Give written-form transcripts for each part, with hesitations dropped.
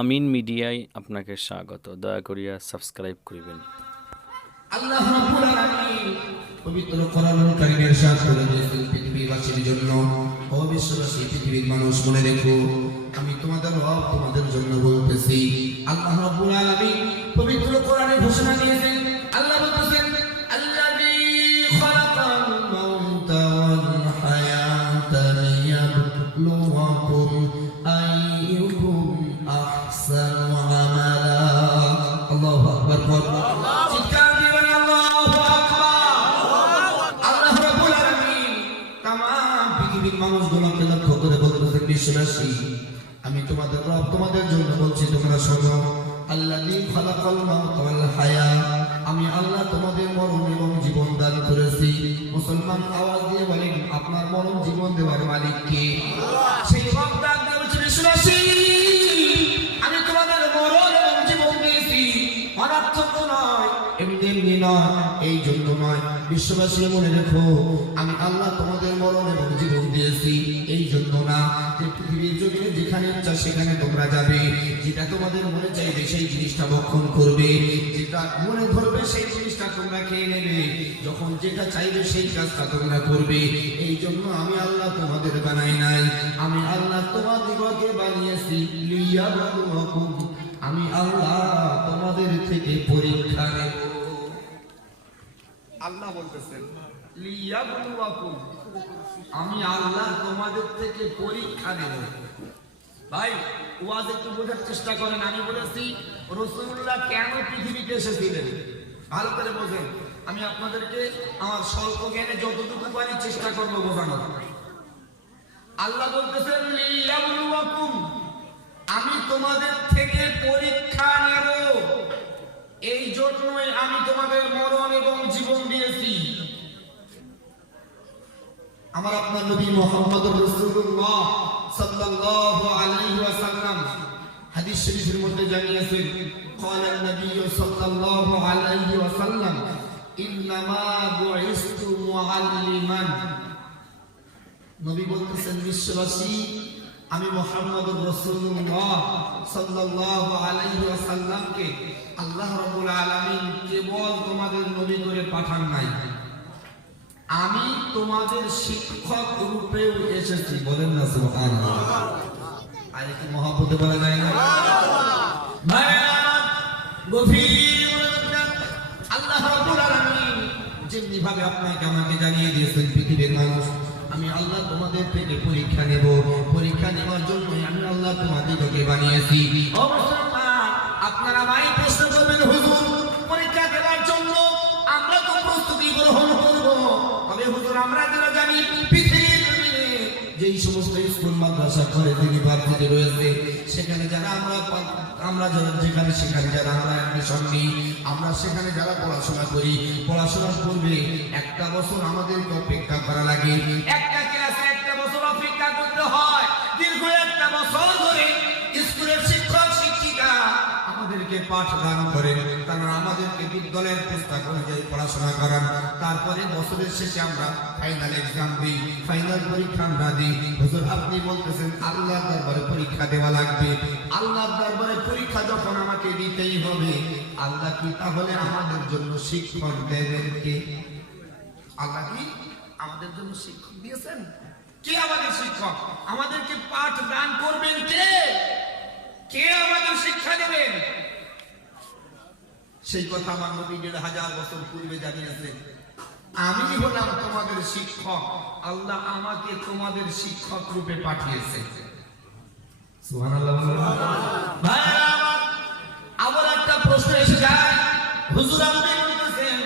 আমিন মিডিয়ায় আপনাকে স্বাগত। দয়া করিয়া সাবস্ক্রাইব করিবেন। আল্লাহ রাব্বুল আলামিন পবিত্র কোরআনুল কারীমে ইরশাদ করে দিয়েছেন পৃথিবীবাসীর জন্য, ও বিশ্ববাসী, পৃথিবীর মানুষ মনে রেখো, আমি তোমাদের রব তোমাদের জন্য বলতেছি। আল্লাহ রাব্বুল আলামিন পবিত্র কোরআনে ঘোষণা দিয়েছেন, আল্লাহ বলতেছেন, আল্লাযী খালাকাল মাউতা ওয়াল হায়াতা লিয়াবলুয়াকুম আইয়ুকুম আহসানু আমালা। আল্লাহু আকবার। মানুষগুলোকে লক্ষ্য করে বলতেছেন, বিশ্ববাসী, আমি তোমাদের রব তোমাদের জন্য বলছি, তোমরা শোনো। আল্লাযী খালাকাল মাউতা ওয়াল হায়া, আমি আল্লাহ তোমাদের মরণ এবং জীবন দান করেছি। মুসলমান আওয়াজ দিয়ে বলেন, আপনার মরণ জীবন দেওয়ার মালিক কে? সেই রব ডাক দিয়ে বলছে, বিশ্ববাসী, আমি তোমাদের মরণ এবং জীবন দিয়েছি। অনার্থক নয়, এমনি এমনি নয়, এই জন্য নয়। বিশ্ববাসী মনে রেখো, আমি আল্লাহ তোমাদের মরণ এবং জীবন দিয়েছি এই জন্য না যে পৃথিবীর জমিনে যেখানে ইচ্ছা সেখানে তোমরা যাবে, যেটা তোমাদের মনে চাইবে সেই জিনিসটা ভক্ষণ করবে, যেটা মনে ধরবে সেই জিনিসটা তোমরা খেয়ে নেবে, যখন যেটা চাইবে সেই কাজটা তোমরা করবে। এই জন্য আমি আল্লাহ তোমাদের বানাই নাই, আমি আল্লাহ তোমাদেরকে বানিয়েছি লিয়াবলুয়াকুম, আমি আল্লাহ তোমাদের থেকে পরীক্ষা নেব। আল্লাহ বলতেছেন, লিয়াবলুয়াকুম, আমি আল্লাহ তোমাদের থেকে পরীক্ষা নেব। ভাই, ওয়াজ একটু বোঝার চেষ্টা করেন। আমি বলেছি রাসূলুল্লাহ কেন পৃথিবীতে এসেছিলেন, ভালো করে বোঝেন। আমি আপনাদেরকে আমার স্বল্প জ্ঞানে যতটুকু পারি চেষ্টা করবো বোঝানোর। আল্লাহ বলতেছেন, লিয়াবলুয়াকুম, আমি তোমাদের থেকে পরীক্ষা নেব, এই জন্যই আমি তোমাদের মরণ এবং জীবন দিয়েছি। আমার আপনার নবী মুহাম্মদুর রাসূলুল্লাহ সাল্লাল্লাহু আলাইহি ওয়াসাল্লাম হাদিস শরীফের মধ্যে জানিয়েছেন, قال النبي صلى الله عليه وسلم انما بعثت معلما। নবী বলতেছেন, বিশ্ববাসী, আমি মুহাম্মদুর রাসূলুল্লাহ সাল্লাল্লাহু আলাইহি ওয়াসাল্লামকে আল্লাহ রাব্বুল আলামিন কেবল তোমাদের নবী করে পাঠান নাই, আমি তোমাদের শিক্ষক রূপেও এসেছি। বলেন না সুবহানাল্লাহ। আর কি মহব্বতে বলা যায় না? আল্লাহ রাব্বুল আলামিন যেমনি ভাবে আপনাকে আমাকে জানিয়ে দিয়েছেন, পৃথিবীর মানুষ, আমি আল্লাহ তোমাদের থেকে পরীক্ষা নেব, পরীক্ষা নেওয়ার জন্যই আমি আল্লাহ তোমাদেরকে বানিয়েছি। ও মুসলমান, আপনারা ভাই প্রশ্ন করবেন, হুজুর, পরীক্ষা দেওয়ার জন্য আমরা তো প্রস্তুতি গ্রহণ করব, তবে হুজুর আমরা যারা জানি পৃথিবীর জমিনে যেই সমস্ত স্কুল, মাদ্রাসা, কলেজ, ইউনিভার্সিটি রয়েছে, সেখানে যারা আমরা যেখানে সেখানে যারা আমরা অ্যাডমিশন নিই, আমরা সেখানে যারা পড়াশোনা করি, পড়াশোনা করবে একটা বছর আমাদেরকে অপেক্ষা করা লাগে। একটা ক্লাসে একটা বছর অপেক্ষা করতে হয়। দীর্ঘ একটা বছর ধরে স্কুলের শিক্ষক শিক্ষিকা আমাদেরকে পাঠদান করেন, তারা আমাদেরকে বিদ্যালয়ের পুস্তক অনুযায়ী পড়াশোনা করান। তারপরে বছরের শেষে আমরা ফাইনাল এক্সাম দিই, ফাইনাল পরীক্ষা আমরা দিই। হুজুর, আপনি বলতেছেন আল্লাহর দরবারে পরীক্ষা দেওয়া লাগবে। আল্লাহর দরবারে পরীক্ষা যখন আমাকে দিতেই হবে, আল্লাহ কি তাহলে আমাদের জন্য শিক্ষক দেবেন কে? আল্লাহ কি আমাদের জন্য শিক্ষক দিয়েছেন? কে আমাদের শিক্ষক? আমাদেরকে পাঠ দান করবেন কে? কে আমাদের শিক্ষা দেবেন? সেই কথা আমার নবী ১,৫০০ বছর পূর্বে জানিয়েছেন, আমি হলাম তোমাদের শিক্ষক, আল্লাহ আমাকে তোমাদের শিক্ষক রূপে পাঠিয়েছে। সুবহানাল্লাহ। ভাইরা আমার, আবার একটা প্রশ্ন এসে যায়, হুজুর আপনি বলতেছেন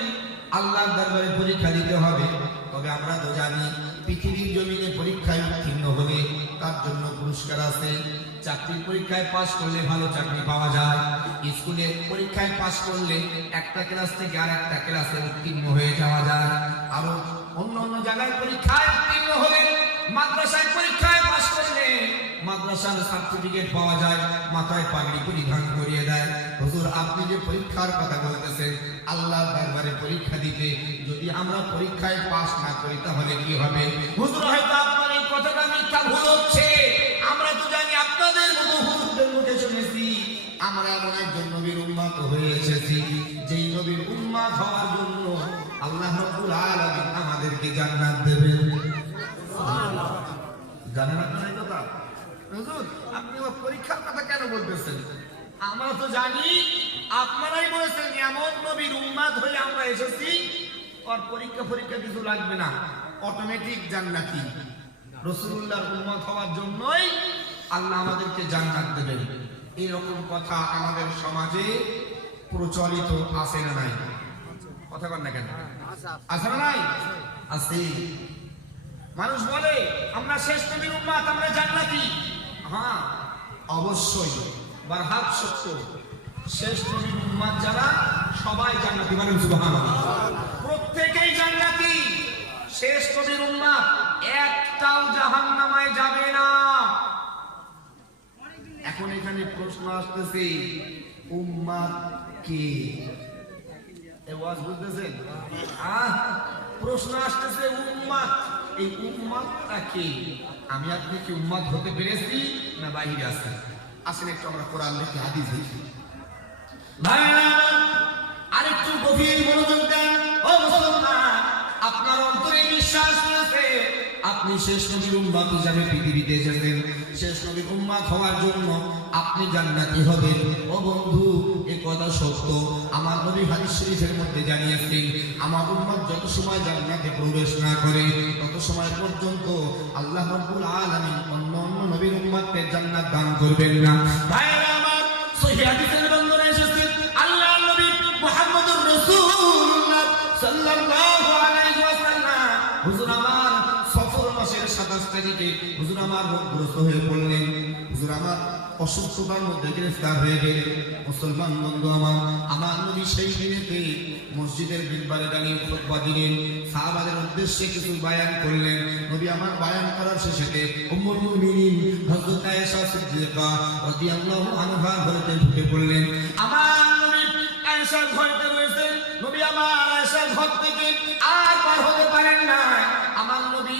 আল্লাহর দরবারে পরীক্ষা দিতে হবে, তবে আমরা তো জানি পৃথিবীর জমিনে পরীক্ষায় উত্তীর্ণ হলে তার জন্য পুরস্কার আছে। চাকরির পরীক্ষায় পাস করলে ভালো চাকরি পাওয়া যায়, স্কুলে পরীক্ষায় পাস করলে একটা ক্লাস থেকে আর একটা ক্লাসে উত্তীর্ণ হয়ে যাওয়া যায়, আরো অন্য অন্য জায়গায় পরীক্ষায় উত্তীর্ণ হলে, মাদ্রাসায় পরীক্ষায় পাস করলে মাদ্রাসার সার্টিফিকেট পাওয়া যায়, মাথায় পাগড়ি পরিধান করিয়ে দেয়। হুজুর, আপনি যে পরীক্ষার কথা বলতেছেন আল্লাহর দরবারে পরীক্ষা দিতে, যদি আমরা পরীক্ষায় পাস না করি তাহলে কি হবে? হুজুর, হয়তো আপনার এই কথাটা মিথ্যা, ভুল হচ্ছে। আমরা তো জানি আপনাদের মতো হুজুরদের মুখে শুনেছি এসেছি যেই নবীর উম্মত হওয়ার জন্য আল্লাহ রাব্বুল আলামিন আমাদেরকে জান্নাত দেবেন। সুবহানাল্লাহ। জানেন আপনারা এই কথা? হুজুর আপনি আমার পরীক্ষার কথা কেন বলতেছেন? আমরা তো জানি আপনারাই বলেছেন এমন নবীর উম্মত হয়ে আমরা এসেছি, আর পরীক্ষা কিছু লাগবে না, অটোমেটিক জান্নাতি। রাসূলুল্লাহর উম্মত হওয়ার জন্যই আল্লাহ আমাদেরকে জান্নাত দেবেন। এরকম কথা আমাদের সমাজে প্রচলিত আছে না নাই? কথা বলেন না কেন? আছে না নাই? আছে। মানুষ বলে আমরা শেষ নবীর উম্মত, আমরা জান্নাতি। হ্যাঁ অবশ্যই বারহাক সত্য, শেষ নবীর উম্মত যারা সবাই জান্নাতি, বলেন সুবহানাল্লাহ। প্রত্যেকেই জান্নাতি। শেষ নবীর উম্মত একটাও জাহান্নামায় যাবে না। এখন এখানে প্রশ্ন আসতেছে উম্মত কে? এই ওয়াজ বুঝতেছেন? প্রশ্ন আসতেছে উম্মত, এই উম্মতটা কে? আমি আপনি কি উম্মত হতে পেরেছি না বাইরে আছে? আসেন একটু আমরা কোরআন দেখি, হাদিস দেখি। ভাইরা আরেকটু গভীর মনোযোগ দেন। ও মুসলমান, আপনার অন্তরে বিশ্বাস আছে আপনি শেষ নবীর উম্মত হিসেবে পৃথিবীতে এসেছেন, শেষ নবীর উম্মত হওয়ার জন্য আপনি জান্নাতি হবেন। ও বন্ধু, এই কথা সত্য। আমার নবী হাদিস শরীফের মধ্যে জানিয়েছেন আমার উম্মত যত সময় জান্নাতে প্রবেশ না করে তত সময় পর্যন্ত আল্লাহ রাব্বুল আলামিন অন্য নবীর উম্মতকে জান্নাত দান করবেন না। ভাইরা আমার, সহিহ হাদিসের বর্ণনা এসেছে আল্লাহর নবী মুহাম্মদুর রাসূলুল্লাহ সাল্লাল্লাহু আলাইহি ওয়াসাল্লাম হুজুর আমার সফর মাসের 27 তারিখে হুজুর আমার রোগগ্রস্ত হয়ে পড়লেন। হুজুর আমার অসুস্থতার মধ্যে গ্রেফতার হয়ে গেলেন। মুসলমান বন্ধু আমার নবী সেই দিনেতে মসজিদের মিম্বারে দাঁড়িয়ে খুতবা দিলেন, সাহাবাদের উদ্দেশ্যে কিছু বায়ান করলেন। নবী আমার বায়ান করার শেষে উম্মুল মুমিনিন হযরত আয়েশা সিদ্দিকা রাদিয়াল্লাহু আনহা ঘরেতে ঢুকে পড়লেন। আমার নবী আয়েশার ঘরেতে রয়েছেন। নবী আমার আয়েশার ঘর থেকে আর পার হতে পারেন না। আমার নবী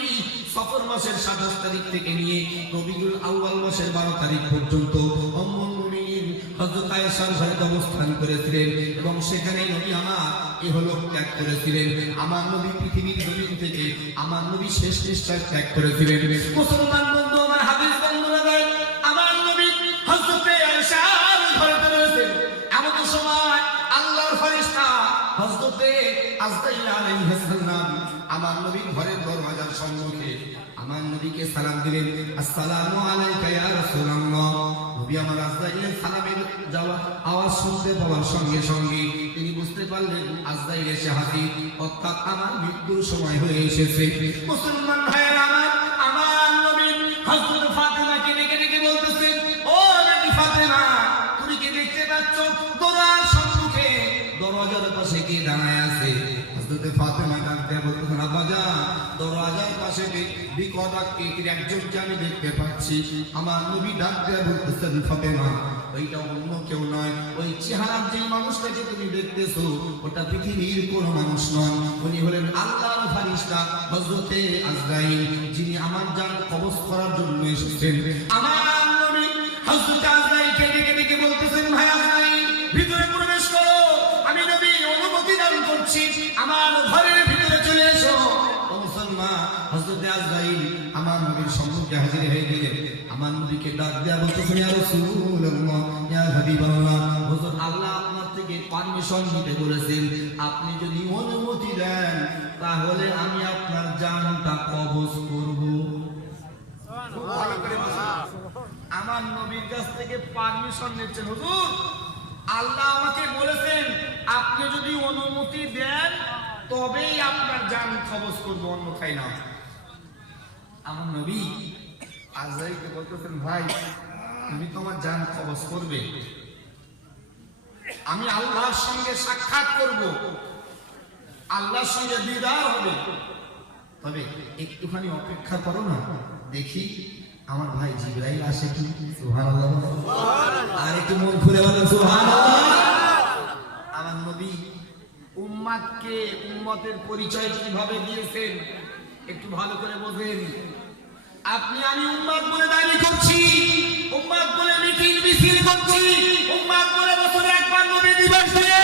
সফর মাসের 27 তারিখ থেকে নিয়ে রবিউল আউয়াল মাসের 12 তারিখ পর্যন্ত উম্মুল মুমিনিন হযরত আয়েশার ঘরে অবস্থান করেছিলেন এবং সেখানে নবী আমার ইহলোক ত্যাগ করেছিলেন। আমার নবী পৃথিবীর জমিন থেকে আমার নবী শেষ নিঃশ্বাস ত্যাগ করেছিলেন। মুসলমান বন্ধু আমার, হাদিস বর্ণনা দেয় আমার নবী হযরত আয়েশার ঘরে রয়েছেন। এমন সময় আল্লাহর ফেরেশতা হযরত আজরাইল আলাইহিস সালাম আমার নবীর ঘরের দরওয়াজার সম্মুখে আমার নবীকে সালাম দিলেন, আসসালামু আলাইকা ইয়া রাসূলুল্লাহ। নবী আমার আজরাইলের সালামের যাওয়া আওয়াজ শুনতে পাওয়ার সঙ্গে সঙ্গে তিনি বুঝতে পারলেন আজরাইল এসে হাজির, অর্থাৎ আমার মৃত্যুর সময় হয়ে এসেছে। মুসলমান ভাইয়েরা আমার নবী হযরত ফাতেমাকে ডেকে বলতেছেন, ও নবী ফাতেমা, তুমি কি দেখতে পাচ্ছ দরওয়াজার সম্মুখে দরওয়াজার পাশে কে দাঁড়ায় আছে? হযরত ফাতেমা ডাক দিয়ে বলতেছেন, আব্বাজান, দরওয়াজার পাশে বিকট একজনকে আমি দেখতে পাচ্ছি। আমার নবী ডাক দিয়ে বলতেছেন, ফাতেমা, ওইটা অন্য কেউ নয়, ওই চেহারার যে মানুষটাকে তুমি দেখতেছো ওটা পৃথিবীর কোনো মানুষ নন, উনি হলেন আল্লাহর ফেরেশতা হযরত আজরাইল, যিনি আমার জান কবজ করার জন্য এসেছেন। আমার নবী হযরত আজরাইলকে ডেকে বলতেছেন, ভাই আজরাইল, ভিতরে প্রবেশ করো, আমি নবী অনুমতি দান করছি, আমার ঘরের ভিতরে চলে এসো। মুসলমান হযরত আজরাইল আমার নবীর সম্মুখে হাজির হয়ে গেলেন। আমার নবীকে ডাক দেয়া বলতেছেন, ইয়া রাসূলুল্লাহ, ইয়া হাবিবাল্লাহ, হুজুর আল্লাহ আপনার থেকে পারমিশন নিতে বলেছেন, আপনি যদি অনুমতি দেন তাহলে আমি আপনার জানটা কবজ করব। আমার নবীর কাছ থেকে পারমিশন নিচ্ছেন, হুজুর আল্লাহ আমাকে বলেছেন আপনি যদি অনুমতি দেন তবেই আপনার জান কবজ করব, অন্যথায় না। আমার নবী আজরাইলকে বলতেছেন, ভাই তুমি তোমার জান কবজ করবে, আমি আল্লাহর সঙ্গে সাক্ষাৎ করব, আল্লাহর সঙ্গে দিদার হবে, তবে একটুখানি অপেক্ষা করো না, দেখি আমার ভাই জিবরাইল আসে কি। সুবহানাল্লাহ, আর একটু মন খুলে বলেন সুবহানাল্লাহ। আমার নবী উম্মতকে উম্মতের পরিচয় কিভাবে দিয়েছেন একটু ভালো করে বোঝেন। আপনি আমি উম্মত বলে দাবি করছি, উম্মত বলে মিটিং মিছিল করছি, উম্মত বলে বছরে একবার নবী দিবস দিয়ে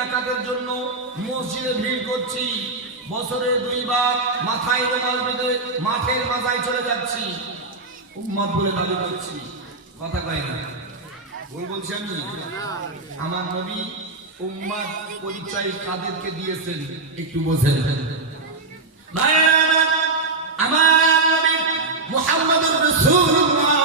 যাকাতের জন্য মসজিদে ভিড় করছি, বছরে 2 বার মাথায় রুমাল বেঁধে মাঠের মাথায় চলে যাচ্ছি, উম্মত বলে দাবি করছি। কথা কয় না, ভুল বলছি আমি? আমার নবী উম্মত পরিচয় কাদেরকে দিয়েছেন একটু বোঝেন। আমার নবী মুহাম্মদুর রাসূলুল্লাহ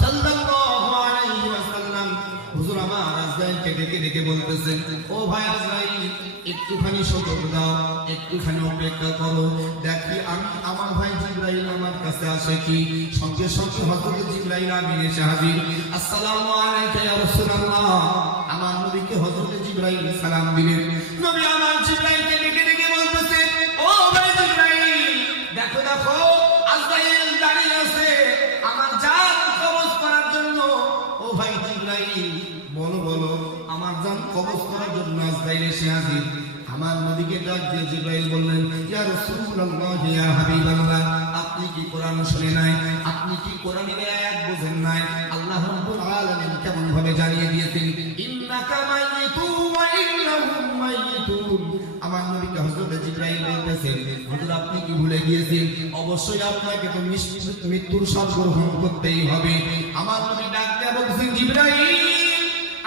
সাল্লাল্লাহু আলাইহি ওয়াসাল্লাম হুজুর আমার আজরাইলকে ডেকে ডেকে বলতেছেন, ও ভাই আজরাইল, একটুখানি সুযোগ দাও, একটুখানি অপেক্ষা করো, দেখি আমি আমার ভাই জিবরাইল আমার কাছে আসে কি। সঙ্গে সঙ্গে হযরত জিবরাইল আমিন এসে হাজির। আসসালামু আলাইকা ইয়া রাসূলুল্লাহ। আমার নবীকে হযরত জিবরাইল সালাম দিলেন। নবী আমার জিবরাইলকে ডেকে ডেকে বলতেছে, ও ভাই জিবরাইল, দেখো দেখো আজরাইল দাঁড়িয়ে আছে আমার জান কবজ করার জন্য। ও ভাই জিবরাইল, বলো বলো, আমার জান কবজ করার জন্য আজরাইল এসে হাজির। আমার নবীকে ডাক দিয়ে জিবরাইল বললেন, ইয়া রাসূলুল্লাহ, ইয়া হাবিবাল্লাহ, আপনি কি কোরআন শুনে নাই? আপনি কি কোরআনের আয়াত বুঝেন নাই? আল্লাহ রাব্বুল আলামিন কেমন ভাবে জানিয়ে দিয়েছেন, ইন্নাকা মাইয়িতুন ওয়া ইন্নাহুম মাইয়িতুন। আমার নবীকে হযরত জিবরাইল বলতেছেন, হুজুর আপনি কি ভুলে গিয়েছেন? অবশ্যই আপনাকে তো মৃত্যুর স্বাদ গ্রহণ করতেই হবে। আমার নবী ডাক দিয়ে বলতেছেন, জিবরাইল,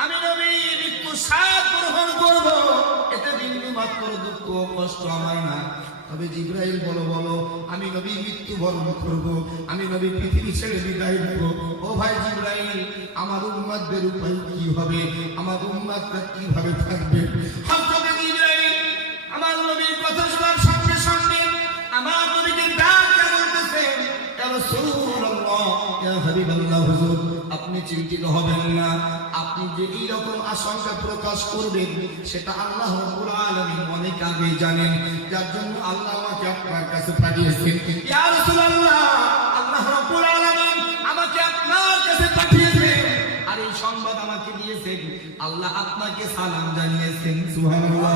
আমি নবী মৃত্যুর স্বাদ গ্রহণ করব, এতে বিন্দু মাত্র দুঃখ কষ্ট আমার না। তবে জিবরাইল বলো বলো, আমি নবী মৃত্যু বরণ করব, আমি নবী পৃথিবী ছেড়ে বিদায় নেব। ও ভাই জিবরাইল, আমার উম্মতদের উপায় কি হবে? আমার উম্মতরা কিভাবে থাকবে? হযরত জিবরাইল আমার নবীর কথা শোনার সঙ্গে সঙ্গে আমার নবীকে ডাক দিয়ে বলতেছেন, ইয়া রাসূলুল্লাহ, ইয়া হাবিবাল্লাহ, হুজুর আপনি চিন্তিত হবেন না। আপনি যে এইরকম আশঙ্কা প্রকাশ করবেন সেটা আল্লাহ রাব্বুল আলামিন অনেক আগেই জানেন, যার জন্য আল্লাহ আমাকে আপনার কাছে পাঠিয়েছেন। ইয়া রাসূলুল্লাহ, আল্লাহ রাব্বুল আলামিন আমাকে আপনার কাছে পাঠিয়েছেন, আর এই সংবাদ আমাকে দিয়েছেন, আল্লাহ আপনাকে সালাম জানিয়েছেন। সুবহানাল্লাহ,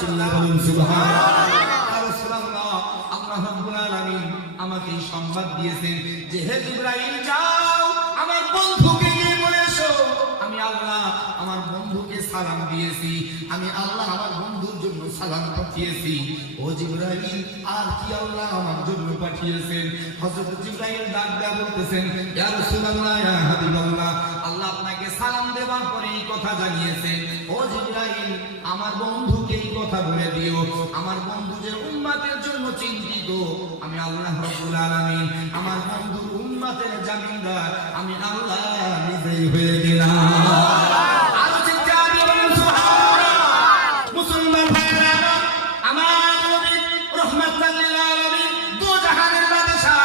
চিল্লায়ে বলুন সুবহানাল্লাহ। ইয়া রাসূলুল্লাহ, আল্লাহ রাব্বুল আলামিন আমাকে এই সংবাদ দিয়েছেন যে হে জিবরাইল, যাও আমার বন্ধুকে গিয়ে বলে এসো, আমি আল্লাহ আমার বন্ধুকে সালাম দিয়েছি, আমি আল্লাহ আমার বন্ধুর জন্য সালাম পাঠিয়েছি। ও জিবরাইল, আর কি আল্লাহ আমার জন্য পাঠিয়েছেন? হযরত জিবরাইল ডাক দেয়া বলতেছেন, ইয়া রাসূলুল্লাহ, ইয়া হাবিবাল্লাহ, আল্লাহ আপনাকে সালাম দেওয়ার পরে এই কথা জানিয়েছেন। ও জিবরাইল, আমার বন্ধুকে এই কথা বলে দিও, আমার বন্ধু যে উম্মতের জন্য চিন্তিত, আমি আল্লাহ রাব্বুল আলামিন আমার বন্ধুর উম্মতের জামিনদার, আমি আল্লাহ নিজেই হয়ে গেলাম। আরো চিৎকার দিয়ে বলুন সুবহানাল্লাহ। মুসলমান ভাইরা, আমার নবী রাহমাতাল লিল আলামিন দু জাহানের বাদশা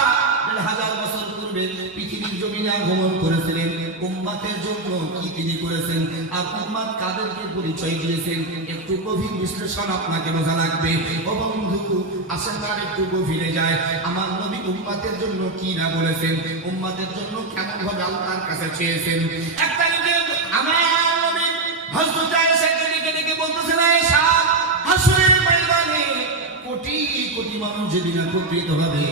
1000 বছর পূর্বে পৃথিবীর জমিনে আগমন করেছিলেন। উম্মতের জন্য কি তিনি করেছেন আর উম্মত কাদেরকে পরিচয় দিয়েছেন, একটু গভীর বিশ্লেষণ আপনাকে বোঝা লাগবে। ও বন্ধু, আসেন আর একটু গভীরে যায়। আমার নবী উম্মতের জন্য কি না বলেছেন, উম্মতের জন্য কেমন ভাবে আল্লাহর কাছে চেয়েছেন। একটা লিখে আমার নবী হযরত আয়েশাকে ডেকে ডেকে বলতেছেন, আয়েশা, হাসরের ময়দানে কোটি কোটি মানুষ যেদিন একত্রিত হবে,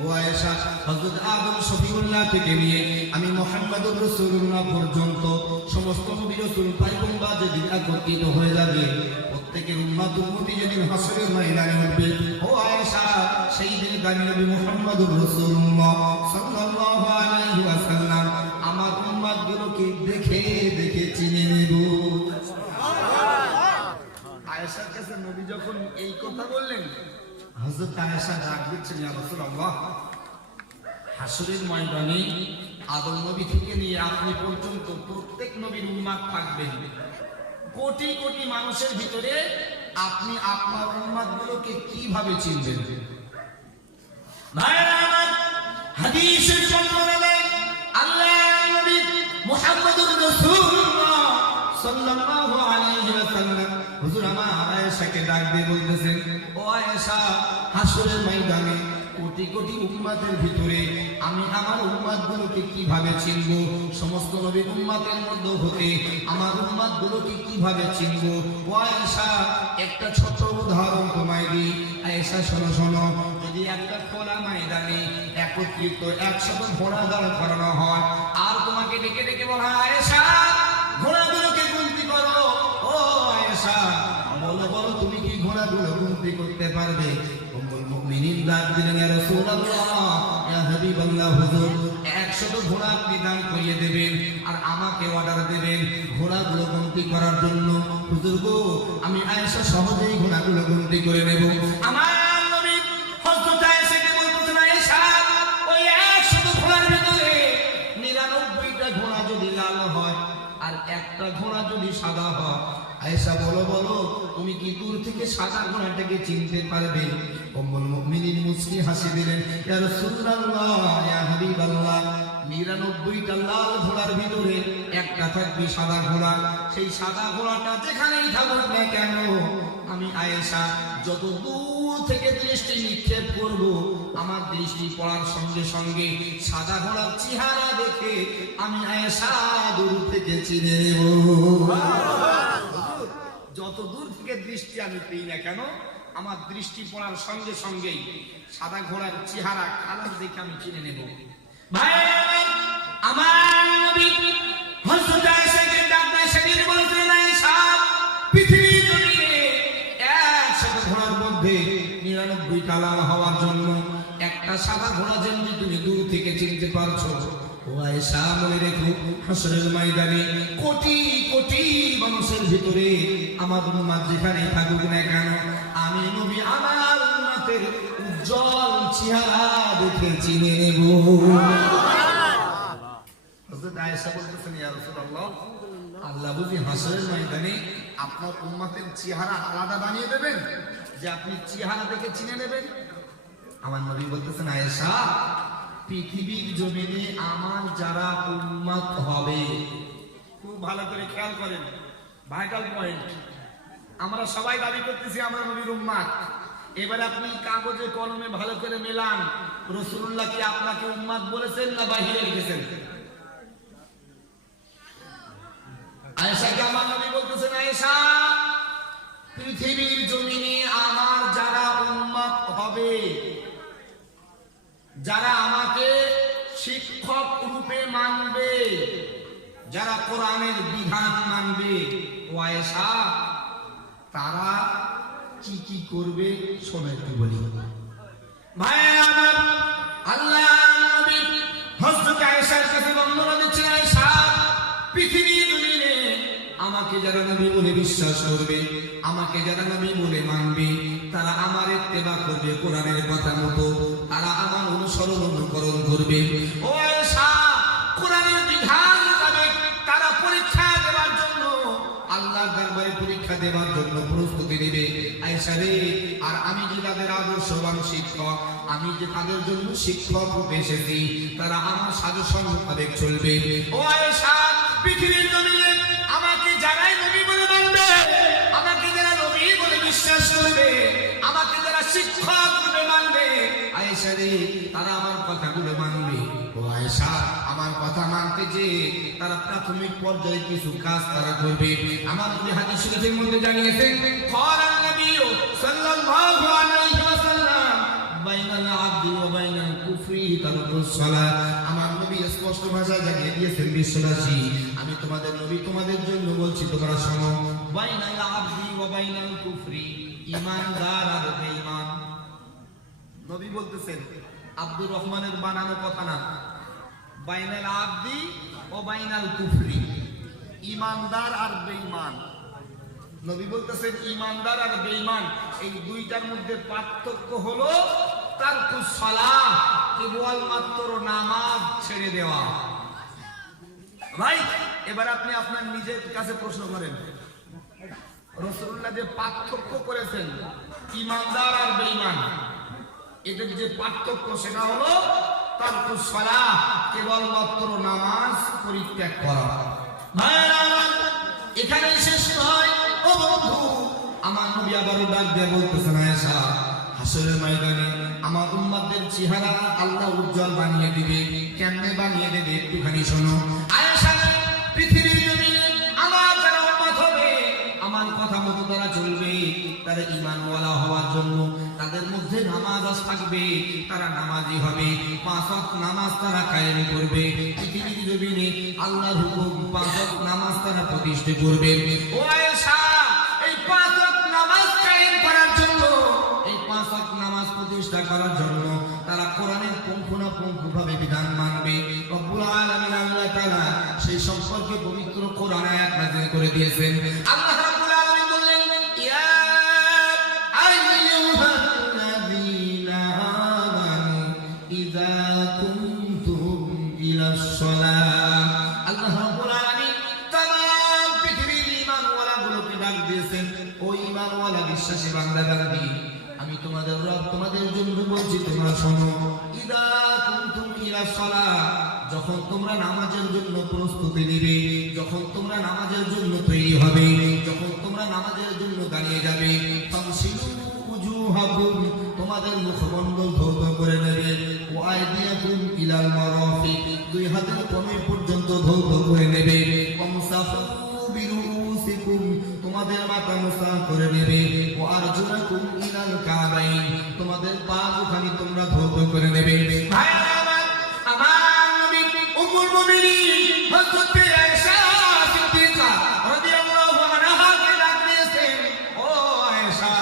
ও আয়েশা, হযরত আদম শফিউল্লাহ থেকে নিয়ে আমি মুহাম্মদুর রাসূলুল্লাহ পর্যন্ত সমস্ত নবী রাসূল পয়গম্বর যেদিন একত্রিত হয়ে যাবে, প্রত্যেকের উম্মত উম্মতি যেদিন হাসরের ময়দানে উঠবে, ও আয়েশা, সেই দিন দামি নবী মুহাম্মদুর রাসূলুল্লাহ সাল্লাল্লাহু আলাইহি ওয়াসাল্লাম আমার উম্মতগুলোকে দেখে দেখে চিনে নেব। আয়েশার কাছে নবী যখন এই কথা বললেন, হযরত আয়েশা ডাক দিচ্ছেন, ইয়া রাসূলুল্লাহ, হাসরের ময়দানে আদম নবী থেকে নিয়ে আপনি পর্যন্ত প্রত্যেক নবীর উম্মত থাকবেন। কোটি কোটি মানুষের ভিতরে আপনি আপনার উম্মতগুলোকে কিভাবে চিনবেন? ভাইরা আমার, হাদিসের বর্ণনা দেয় আল্লাহর নবী মুহাম্মদুর রাসূলুল্লাহ সাল্লাল্লাহু আলাইহি ওয়াসাল্লাম হুজুর আমার আয়েশাকে ডাক দিয়ে বলতেছেন, ও আয়েশা, হাসরের ময়দানে কোটি কোটি উম্মতের ভিতরে আমি আমার উম্মতগুলোকে কিভাবে চিনব? সমস্ত নবী উম্মতের মধ্যে হতে আমার উম্মতগুলোকে কিভাবে চিনব? ও আয়েশা, একটা ছোট উদাহরণ তোমায় দিই। আয়েশা, শোনো শোনো, যদি একটা খোলা ময়দানে একত্রিত 100 ঘোড়া দাঁড় করানো হয়, আর তোমাকে ডেকে ডেকে বলা হয়, আয়েশা, ঘোড়াগুলোকে গুনতি করো, ও আয়েশা আয়েশা বলো বলো তুমি কি ঘোড়াগুলো গুনতি করতে পারবে? উম্মুল মুমিনিন ডাক দিলেন, ইয়া রাসূলুল্লাহ, ইয়া হাবিবাল্লাহ, হুজুর 100 ঘোড়া আপনি দান করিয়ে দেবেন আর আমাকে অর্ডার দেবেন ঘোড়াগুলো গুনতি করার জন্য। হুজুর গো, আমি আয়েশা সহজেই ঘোড়াগুলো গুনতি করে নেব। আমার নবী হযরত আয়েশাকে বলতেছেন, আয়েশা ওই 100 ঘোড়ার ভিতরে 99টা ঘোড়া যদি লাল হয় আর একটা ঘোড়া যদি সাদা হয়, আয়েশা বলো বলো তুমি কি দূর থেকে সাদা ঘোড়াটাকে চিনতে পারবে? উম্মুল মুমিনিন মুস্কি হাসি দিলেন, ইয়া রাসূলুল্লাহ, ইয়া হাবিবাল্লাহ, 99টা লাল ঘোড়ার ভিতরে একটা থাকবে সাদা ঘোড়া। সেই সাদা ঘোড়াটা যেখানেই থাকুক না কেন, আমি আয়েশা যত দূর থেকে দৃষ্টি নিক্ষেপ করব, আমার দৃষ্টি পড়ার সঙ্গে সঙ্গে সাদা ঘোড়ার চেহারা দেখে আমি আয়েশা দূর থেকে চিনে নেব। যত দূর থেকে দৃষ্টি আমি পেই না কেন, আমার দৃষ্টি পড়ার সঙ্গে সঙ্গেই সাদা ঘোড়ার চেহারা কালার দেখে আমি চিনে নেব। ভাই আমার নবী হযরত আয়েশাকে ডাক দিয়ে সেদিন বলতেন, আয়েশা পৃথিবীর জমিনে 100 ঘোড়ার মধ্যে 99টা লাল হওয়ার জন্য একটা সাদা ঘোড়া যেমনি তুমি দূর থেকে চিনতে পারছো, ও আয়েশা মনে রেখো, হাসরের ময়দানে কোটি কোটি মানুষের ভিতরে আমার উম্মত যেখানে থাকুক না কেন, আমি নবী আমার উম্মতের উজ্জ্বল চেহারা দেখে চিনে নেব। হযরত আয়েশা বলতেছেন, ইয়া রাসূলুল্লাহ, আল্লাহ বুঝি হাসরের ময়দানে আপনার উম্মতের চেহারা আলাদা বানিয়ে দেবেন যে আপনি চেহারা দেখে চিনে নেবেন? আমার নবী বলতেছেন, আয়েশা পৃথিবীর জমিনে আমার যারা উম্মত হবে, খুব ভালো করে খেয়াল করেন, ভাইটাল পয়েন্ট, আমরা সবাই দাবি করতেছি আমরা নবীর উম্মত। এবার আপনি কাগজে কলমে ভালো করে মেলান, রাসূলুল্লাহ কি আপনাকে উম্মত বলেছেন না বাহিরে লিখেছেন? আয়েশাকে আমার নবী বলতেছেন, আয়েশা পৃথিবীর জমিনে আমার যারা উম্মত হবে, যারা আমাকে শিক্ষক রূপে মানবে, যারা কোরআনের বিধান মানবে, ও আয়েশা তারা কি কি করবে শোনো একটু বলি। ভাই আমার আল্লাহ নবী হযরত আয়েশার কাছে বর্ণনা দিচ্ছেন, আয়েশা পৃথিবীর জমিনে আমাকে যারা নবী বলে বিশ্বাস করবে, আমাকে যারা নবী বলে মানবে, তারা আমার ইত্তেবা করবে কোরআনের কথা মতো, তারা আমার অনুসরণ অনুকরণ করবে। ও আয়েশা কোরআনের বিধান মোতাবেক তারা পরীক্ষা দেওয়ার জন্য, আল্লাহর দরবারে পরীক্ষা দেওয়ার জন্য প্রস্তুতি নেবে। আয়েশা রে, আর আমি যে তাদের আদর্শবান শিক্ষক, আমি যে তাদের জন্য শিক্ষক রূপে এসেছি, তারা আমার সাজেশন মোতাবেক চলবে। ও আয়েশা পৃথিবীর জমিনে আমাকে যারাই নবী বলে মানবে, আমাকে যারা নবী বলে বিশ্বাস করবে, আমাকে যারা শিক্ষক রূপে মানবে, আয়েশা রে তারা আমার কথাগুলো মানবে। ও আয়েশা আমার কথা মানতে যে তারা প্রাথমিক পর্যায়ে কিছু কাজ তারা করবে। আমার নবী হাদিস শরীফের মধ্যে জানিয়েছেন, ক্বালান নবী সাল্লাল্লাহু আলাইহি ওয়াসাল্লাম বাইনাল আবদি ওয়া বাইনাল কুফরি তারকুস সালাত। আমার নবী স্পষ্ট ভাষায় জানিয়ে দিয়েছেন, বিশ্ববাসী আমি তোমাদের নবী, তোমাদের জন্য বলছি তোমরা শোনো, বাইনাল আবদি ওয়া বাইনাল কুফরি, ঈমানদার আর বেঈমান। নবী বলতেছেন, আব্দুর রহমানের বানানো কথা না, বাইনাল আবদি ও বাইনাল কুফরি, ঈমানদার আর বেঈমান। নবী বলতেছেন ঈমানদার আর বেঈমান এই দুইটার মধ্যে পার্থক্য হলো তারকুস সালাহ, কেবল মাত্র নামাজ ছেড়ে দেওয়া। ভাই এবার আপনি আপনার নিজের কাছে প্রশ্ন করেন, রাসূলুল্লাহ যে পার্থক্য করেছেন ঈমানদার আর বেঈমান, এদের যে পার্থক্য সেটা হলো তারকুস সালাহ, কেবল মাত্র নামাজ পরিত্যাগ করা। ভাইরা এখানে শেষ নয়, ও বন্ধু আমার নবী আবারও ডাক দিয়ে বলতেছেন, আয়েশা হাসরের ময়দানে আমার উম্মতদের চেহারা আল্লাহ উজ্জ্বল বানিয়ে দিবে। কেমনে বানিয়ে দেবে একটুখানি শোনো। আয়েশা পৃথিবীর জমিনে আমার যারা উম্মত হবে, আমার কথা মতো তারা চলবে, তারা ঈমানওয়ালা হওয়ার জন্য তাদের মধ্যে নামাজ থাকবে, তারা নামাজি হবে, 5 ওয়াক্ত নামাজ তারা কায়েম করবে। পৃথিবীর জমিনে আল্লাহর হুকুম 5 ওয়াক্ত নামাজ তারা প্রতিষ্ঠা করবে। ও আয়েশা এই প্রতিষ্ঠা করার জন্য তারা কোরআনের পুঙ্খানুপুঙ্খভাবে বিধান মানবে। রব্বুল আলামিন আল্লাহ তাআলা সেই সম্পর্কে পবিত্র কোরআন আয়াত নাযিল করে দিয়েছেন। আল্লাহ রাব্বুল আলামিন বললেন, ইয়া আইয়ুহাল্লাযীনা আমানু ইযা কুনতুম ইলাস সালাহ। আল্লাহ রাব্বুল আলামিন तमाम পৃথিবীর ঈমানওয়ালাগুলোকে ডাক দিয়েছেন, ও ঈমানওয়ালা বিশ্বাসী বান্দা-বান্দী, আমি তোমাদের রব তোমাদের জন্য বলছি, তোমরা শোনো। ইযা কুনতুম ইলাস সালাহ, যখন তোমরা নামাজের জন্য প্রস্তুতি নিবে, যখন তোমরা নামাজের জন্য তৈরি হবে, যখন তোমরা নামাজের জন্য দাঁড়িয়ে যাবে, ফাগসিলু উজুহাকুম, তোমাদের মুখমণ্ডল ধৌত করে নেবে, ওয়া আইদিয়াকুম ইলাল মারাফিক, দুই হাতের কনুই পর্যন্ত ধৌত করে নেবে, ওয়ামসাহু বিরুসিকুম, তোমাদের মাথা মুসা করে নেবে, ওয়া আরজুলাকুম ইলাল কাবাইন, তোমাদের পা দুখানি তোমরা ধৌত করে নেবে। ভাইরা আমার, আমার নবী উম্মুল মুমিনিন হযরত আয়েশা সিদ্দিকা রাদিয়াল্লাহু আনহা-কে ডাক দিয়েছেন, ও আয়েশা,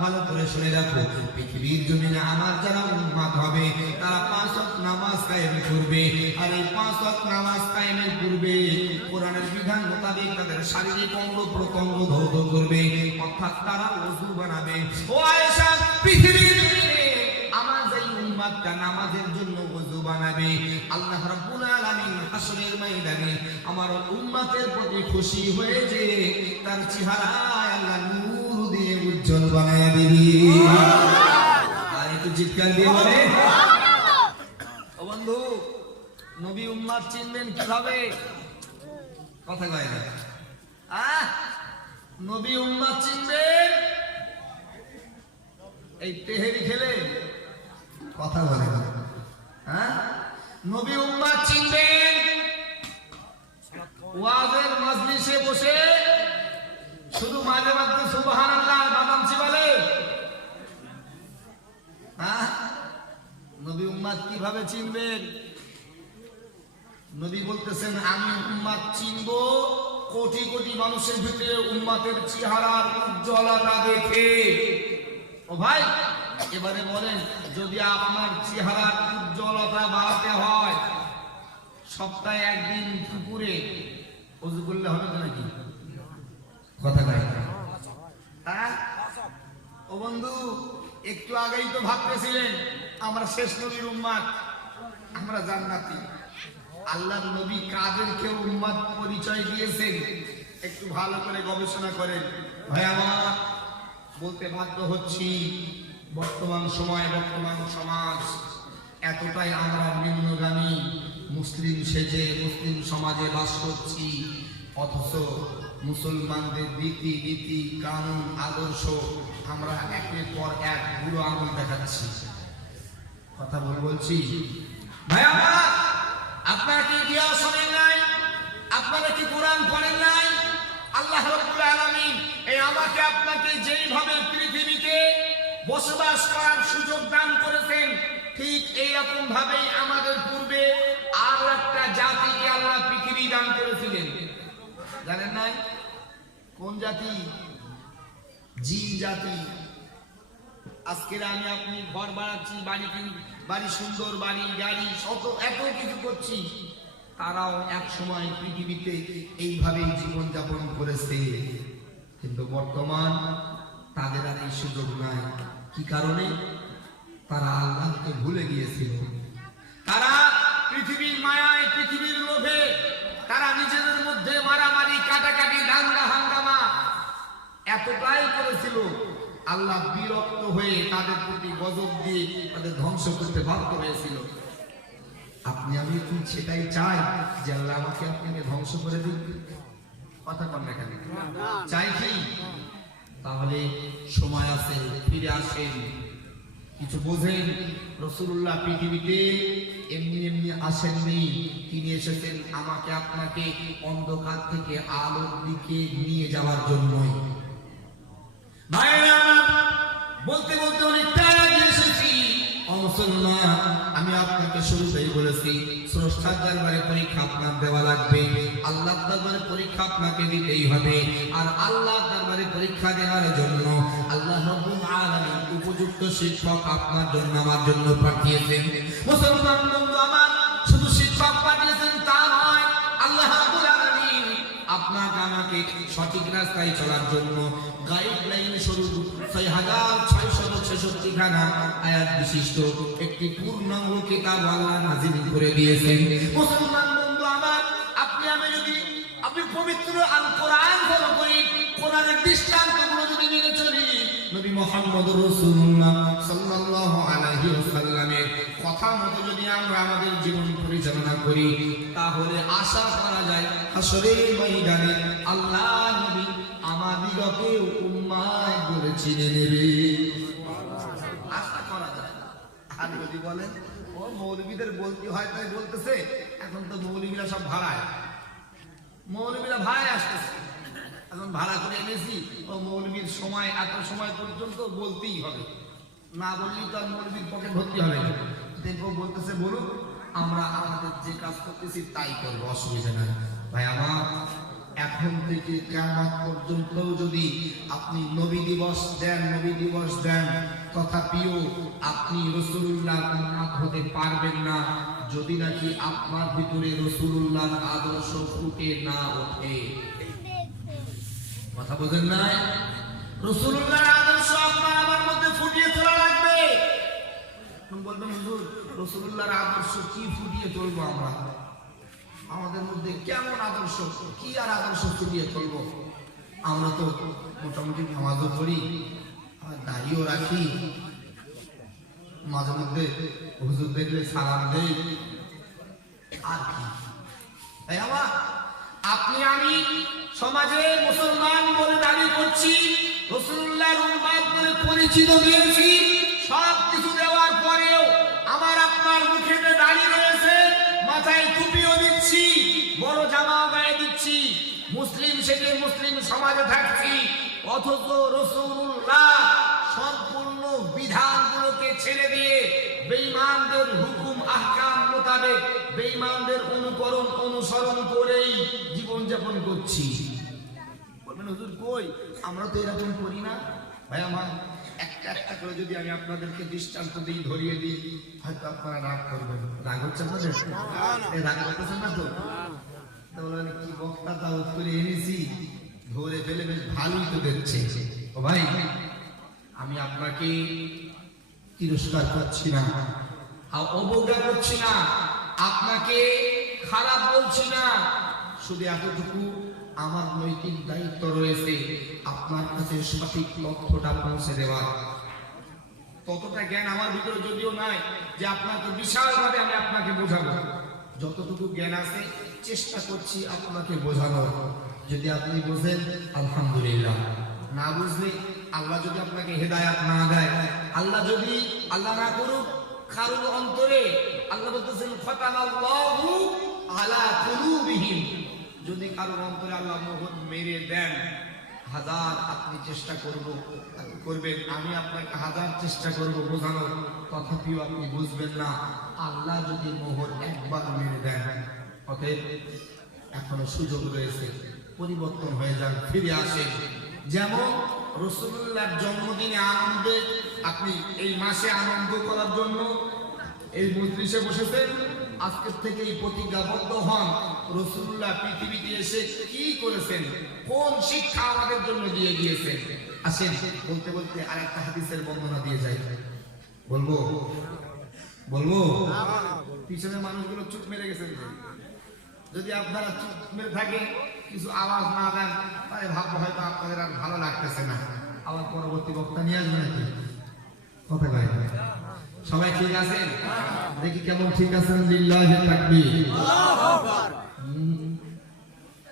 ভালো করে শুনে রাখো, পৃথিবীর জমিনে আমার যারা উম্মত হবে তারা 5 ওয়াক্ত নামাজ কায়েম করবে, আর এই 5 ওয়াক্ত নামাজ কায়েমের পূর্বে কোরআনের বিধান মোতাবেক তাদের শারীরিক অঙ্গ প্রত্যঙ্গ ধৌত করবে, অর্থাৎ তারা ওযু বানাবে। ও আয়েশা, পৃথিবীর জমিনে আমার যেই উম্মতটা নামাজের জন্য ওযু বানাবে, আল্লাহ রাব্বুল আলামিন হাসরের ময়দানে আমার উম্মতের প্রতি খুশি হয়ে যে তার চেহারায় আল্লাহ নূর দিয়ে উজ্জ্বল বানায় দিবি। আর একটু চিৎকার দিয়ে বলে, ও বন্ধু, নবী উম্মত চিনবেন কিভাবে? কথা কয় না, নবী উম্মত চিনবেন এই তেহেরি খেলে? কথা বলে না, নবী উম্মত চিনবেন ওয়াজের মজলিসে বসে শুধু মাঝে মাঝে সুবহানাল্লাহ বাদাম চিবালে? নবী উম্মত কিভাবে চিনবেন? নবী বলতেছেন, আমি উম্মত চিনবো কোটি কোটি মানুষের ভিতরে উম্মতের চেহারার উজ্জ্বলতা দেখে। ও ভাই, এবারে বলেন, যদি আপনার চেহারার উজ্জ্বলতা বাড়াতে হয়, সপ্তাহে একদিন পুকুরে ওযু করলে হবে তো নাকি? কথা নাই, ও বন্ধু, একটু আগেই তো ভাবতেছিলেন আমরা শেষ নবীর উম্মত, আমরা জান্নাতি। আল্লাহর নবী কাদেরকে উম্মত পরিচয় দিয়েছেন একটু ভালো করে গবেষণা করেন। ভাই আমার, বলতে বাধ্য হচ্ছি, বর্তমান সময়, বর্তমান সমাজ এতটাই আমরা নিম্নগামী মুসলিম সেজে মুসলিম সমাজে বাস করছি, অথচ মুসলমানদের রীতি নীতি কানুন আদর্শ আমরা একের পর এক বুড়ো আঙুল দেখাচ্ছি। কথা বলছি ভাই আমার, আপনারা কি ইতিহাস শোনেন নাই? আপনারা কি কোরআন পড়েন নাই? আল্লাহ রাব্বুল আলামিন এই আমাকে আপনাকে যেইভাবে পৃথিবীতে বসবাস করার সুযোগ দান করেছেন, ঠিক এইরকম ভাবেই আমাদের পূর্বে আর একটা জাতিকে আল্লাহ পৃথিবী দান করেছিলেন। জানেন নাই কোন জাতি? জিন জাতি। আজকে আমি আপনি ঘর বানাচ্ছি, বাড়ি সুন্দর, বাড়ি গাড়ি এত কিছু করছি, তারাও এক সময় পৃথিবীতে এইভাবেই জীবন যাপন করেছে, কিন্তু বর্তমান তাদের আর এই সুযোগ নাই। কি কারণে? তারা আল্লাহকে ভুলে গিয়েছিল। তারা পৃথিবীর মায়ায়, পৃথিবীর লোভে তারা নিজেদের মধ্যে মারামারি, কাটাকাটি, দাঙ্গা হাঙ্গামা এতটাই করেছিল, আল্লাহ বিরক্ত হয়ে তাদের প্রতি গজব দিয়ে তাদের ধ্বংস করতে বাধ্য হয়েছিল। আপনি আমি কি সেটাই চাই যে আল্লাহ আমাকে আপনাকে ধ্বংস করে দিন? কথা কন না কেন? চাই কি? তাহলে সময় আছে, ফিরে আসেন, কিছু বোঝেন। রাসূলুল্লাহ পৃথিবীতে এমনি এমনি আসেননি, তিনি এসেছেন আমাকে আপনাকে অন্ধকার থেকে আলোর দিকে নিয়ে যাওয়ার জন্যই। ভাইরা, বলতে বলতে অনেকটা এসেছি। মুসলমান, আমি আপনাকে শুরুতেই বলেছি, স্রষ্টার দরবারে পরীক্ষা আপনার দেওয়া লাগবে, আল্লাহর দরবারে পরীক্ষা আপনাকে দিতেই হবে। আর আল্লাহর দরবারে পরীক্ষা দেওয়ার জন্য আল্লাহ রাব্বুল আলামিন উপযুক্ত শিক্ষক আপনার জন্য আমার জন্য পাঠিয়েছেন। মুসলমান বন্ধু আমার, শুধু শিক্ষক পাঠিয়েছেন তা নয়, আল্লাহ রাব্বুল আলামিন আপনাকে আমাকে সঠিক রাস্তায় চলার জন্য গাইডলাইন স্বরূপ 6666 খানা আয়াত বিশিষ্ট একটি পূর্ণাঙ্গ কিতাব আল্লাহ নাযিল করে দিয়েছেন। মুসলমান বন্ধু আমার, আপনি পবিত্র আল কোরআন ফলো করি, কোরআনের দৃষ্টান্তগুলো যদি মেনে চলি, নবী মুহাম্মদুর রাসূলুল্লাহ সাল্লাল্লাহু আলাইহি ওয়াসাল্লামের কথা মতো যদি আমরা আমাদের জীবন পরিচালনা করি, তাহলে আশা করা যায় হাসরের ময়দানে আল্লাহ নবী আমাদিগকে উম্মাত বলে চিনে নেবে, আশা করা যায়। আর যদি বলেন ও মৌলবীদের বলতে হয় তাই বলতেছে, এখন তো মৌলবীরা সব ভাড়ায়, মৌলবীরা ভাড়ায় আসতেছে, এখন ভাড়া করে এনেছি, ও মৌলবীর সময় এত সময় পর্যন্ত বলতেই হবে, না বললেই তো আর মৌলবীর পকেট ভর্তি হবে না। দেখো বলতেছে বলুন, আমরা আমাদের যে কাজ করতেছি তাই করবো, অসুবিধা নাই। ভাই আমার, এখন থেকে কিয়ামত পর্যন্ত যদি আপনি নবী দিবস দেন, তথাপিও আপনি রাসূলুল্লাহর উম্মত হতে পারবেন না যদি নাকি আপনার ভিতরে রাসূলুল্লাহর আদর্শ ফুটে না ওঠে। কথা বোঝেন নাই? রাসূলুল্লাহর আদর্শ আপনার আমার মধ্যে ফুটিয়ে তোলা লাগবে। বলবেন হুজুর, রাসূলুল্লাহর আদর্শ কি ফুটিয়ে তুলবো আমরা? আমাদের মধ্যে কেমন আদর্শ, কি আর আদর্শ ফুটিয়ে তুলবো? আমরা তো মোটামুটি নামাজও পড়ি, আর দাড়িও রাখি, মাঝে মধ্যে হুজুর দেখলে সালাম দেই, আর কি? তাই আমার আপনি আমি সমাজে মুসলমান বলে দাবি করছি, রাসূলুল্লাহর উম্মত বলে পরিচিত দিয়েছি, সব কিছু দেওয়ার পরেও আমার আপনার মুখেতে দাড়ি রয়েছে, মাথায় টুপিও দিচ্ছি, বড় জামাও গায়ে দিচ্ছি, মুসলিম সেজে মুসলিম সমাজে থাকছি, অথচ রাসূলুল্লাহ সম্পূর্ণ বিধানগুলোকে ছেড়ে দিয়ে বেঈমানদের হুকুম আহকাম মোতাবেক বেঈমানদের অনুসরণ করেই জীবনযাপন করছি। বলবেন হুজুর কই, আমরা তো এরকম করি না। ভাই আমার, একটা একটা করে যদি আমি আপনাদেরকে দৃষ্টান্ত দিই, ধরিয়ে দিই, হয়তো আপনারা রাগ করবেন। রাগ হচ্ছে আপনাদের? রাগ করতেছেন না তো? বলবেন কি বক্তা তা উত্তরে এনেছি, ধরে ফেলে বেশ ভালোই তো দেখছে। ও ভাই, আমি আপনাকে তিরস্কার করছি না, অবজ্ঞা করছি না, আপনাকে খারাপ বলছি না, শুধু এতটুকু আমার নৈতিক দায়িত্ব রয়েছে আপনার কাছে সঠিক তথ্যটা পৌঁছে দেওয়া। ততটা জ্ঞান আমার ভিতরে যদিও নাই যে আপনাকে বিশালভাবে আমি আপনাকে বোঝাবো, যতটুকু জ্ঞান আছে চেষ্টা করছি আপনাকে বোঝানোর। যদি আপনি বোঝেন আলহামদুলিল্লাহ, না বুঝলে আল্লাহ যদি আপনাকে হেদায়াত না দেয়, আল্লাহ না করুক কারোর অন্তরে, আল্লাহ বলতেছেন ফাতানাল্লাহু আলা কুলুবিহিম, যদি কারোর অন্তরে আল্লাহ মোহর মেরে দেন, হাজার আপনি চেষ্টা করবেন, আমি আপনাকে হাজার চেষ্টা করব বোঝানোর, তথাপিও আপনি বুঝবেন না। আল্লাহ যদি মোহর একবার মেরে দেন, অতএব এখনো সুযোগ রয়েছে, পরিবর্তন হয়ে যান, ফিরে আসেন। যেমন রাসূলুল্লাহর জন্মদিনে আনন্দে আপনি এই মাসে আনন্দ করার জন্য এই মজলিসে বসেছেন, আজকের থেকেই প্রতিজ্ঞাবদ্ধ হন রাসূলুল্লাহ পৃথিবীতে এসে কি করেছেন, কোন শিক্ষা আমাদের জন্য দিয়ে গিয়েছেন। আসেন, বলতে বলতে আরেকটা হাদিসের বর্ণনা দিয়ে যাই। বলবো পিছনের মানুষগুলো চুপ মেরে গেছেন, যদি আপনারা চুপ মেরে থাকেন, কিছু আওয়াজ না দেন, তাহলে ভাববো হয়তো আপনাদের আর ভালো লাগতেছে না, আবার পরবর্তী বক্তা নিয়ে আসবে নাকি। কথা কয় সবাই ঠিক আছেন? দেখি কেমন ঠিক আছেন। লিল্লাহি তাকবীর।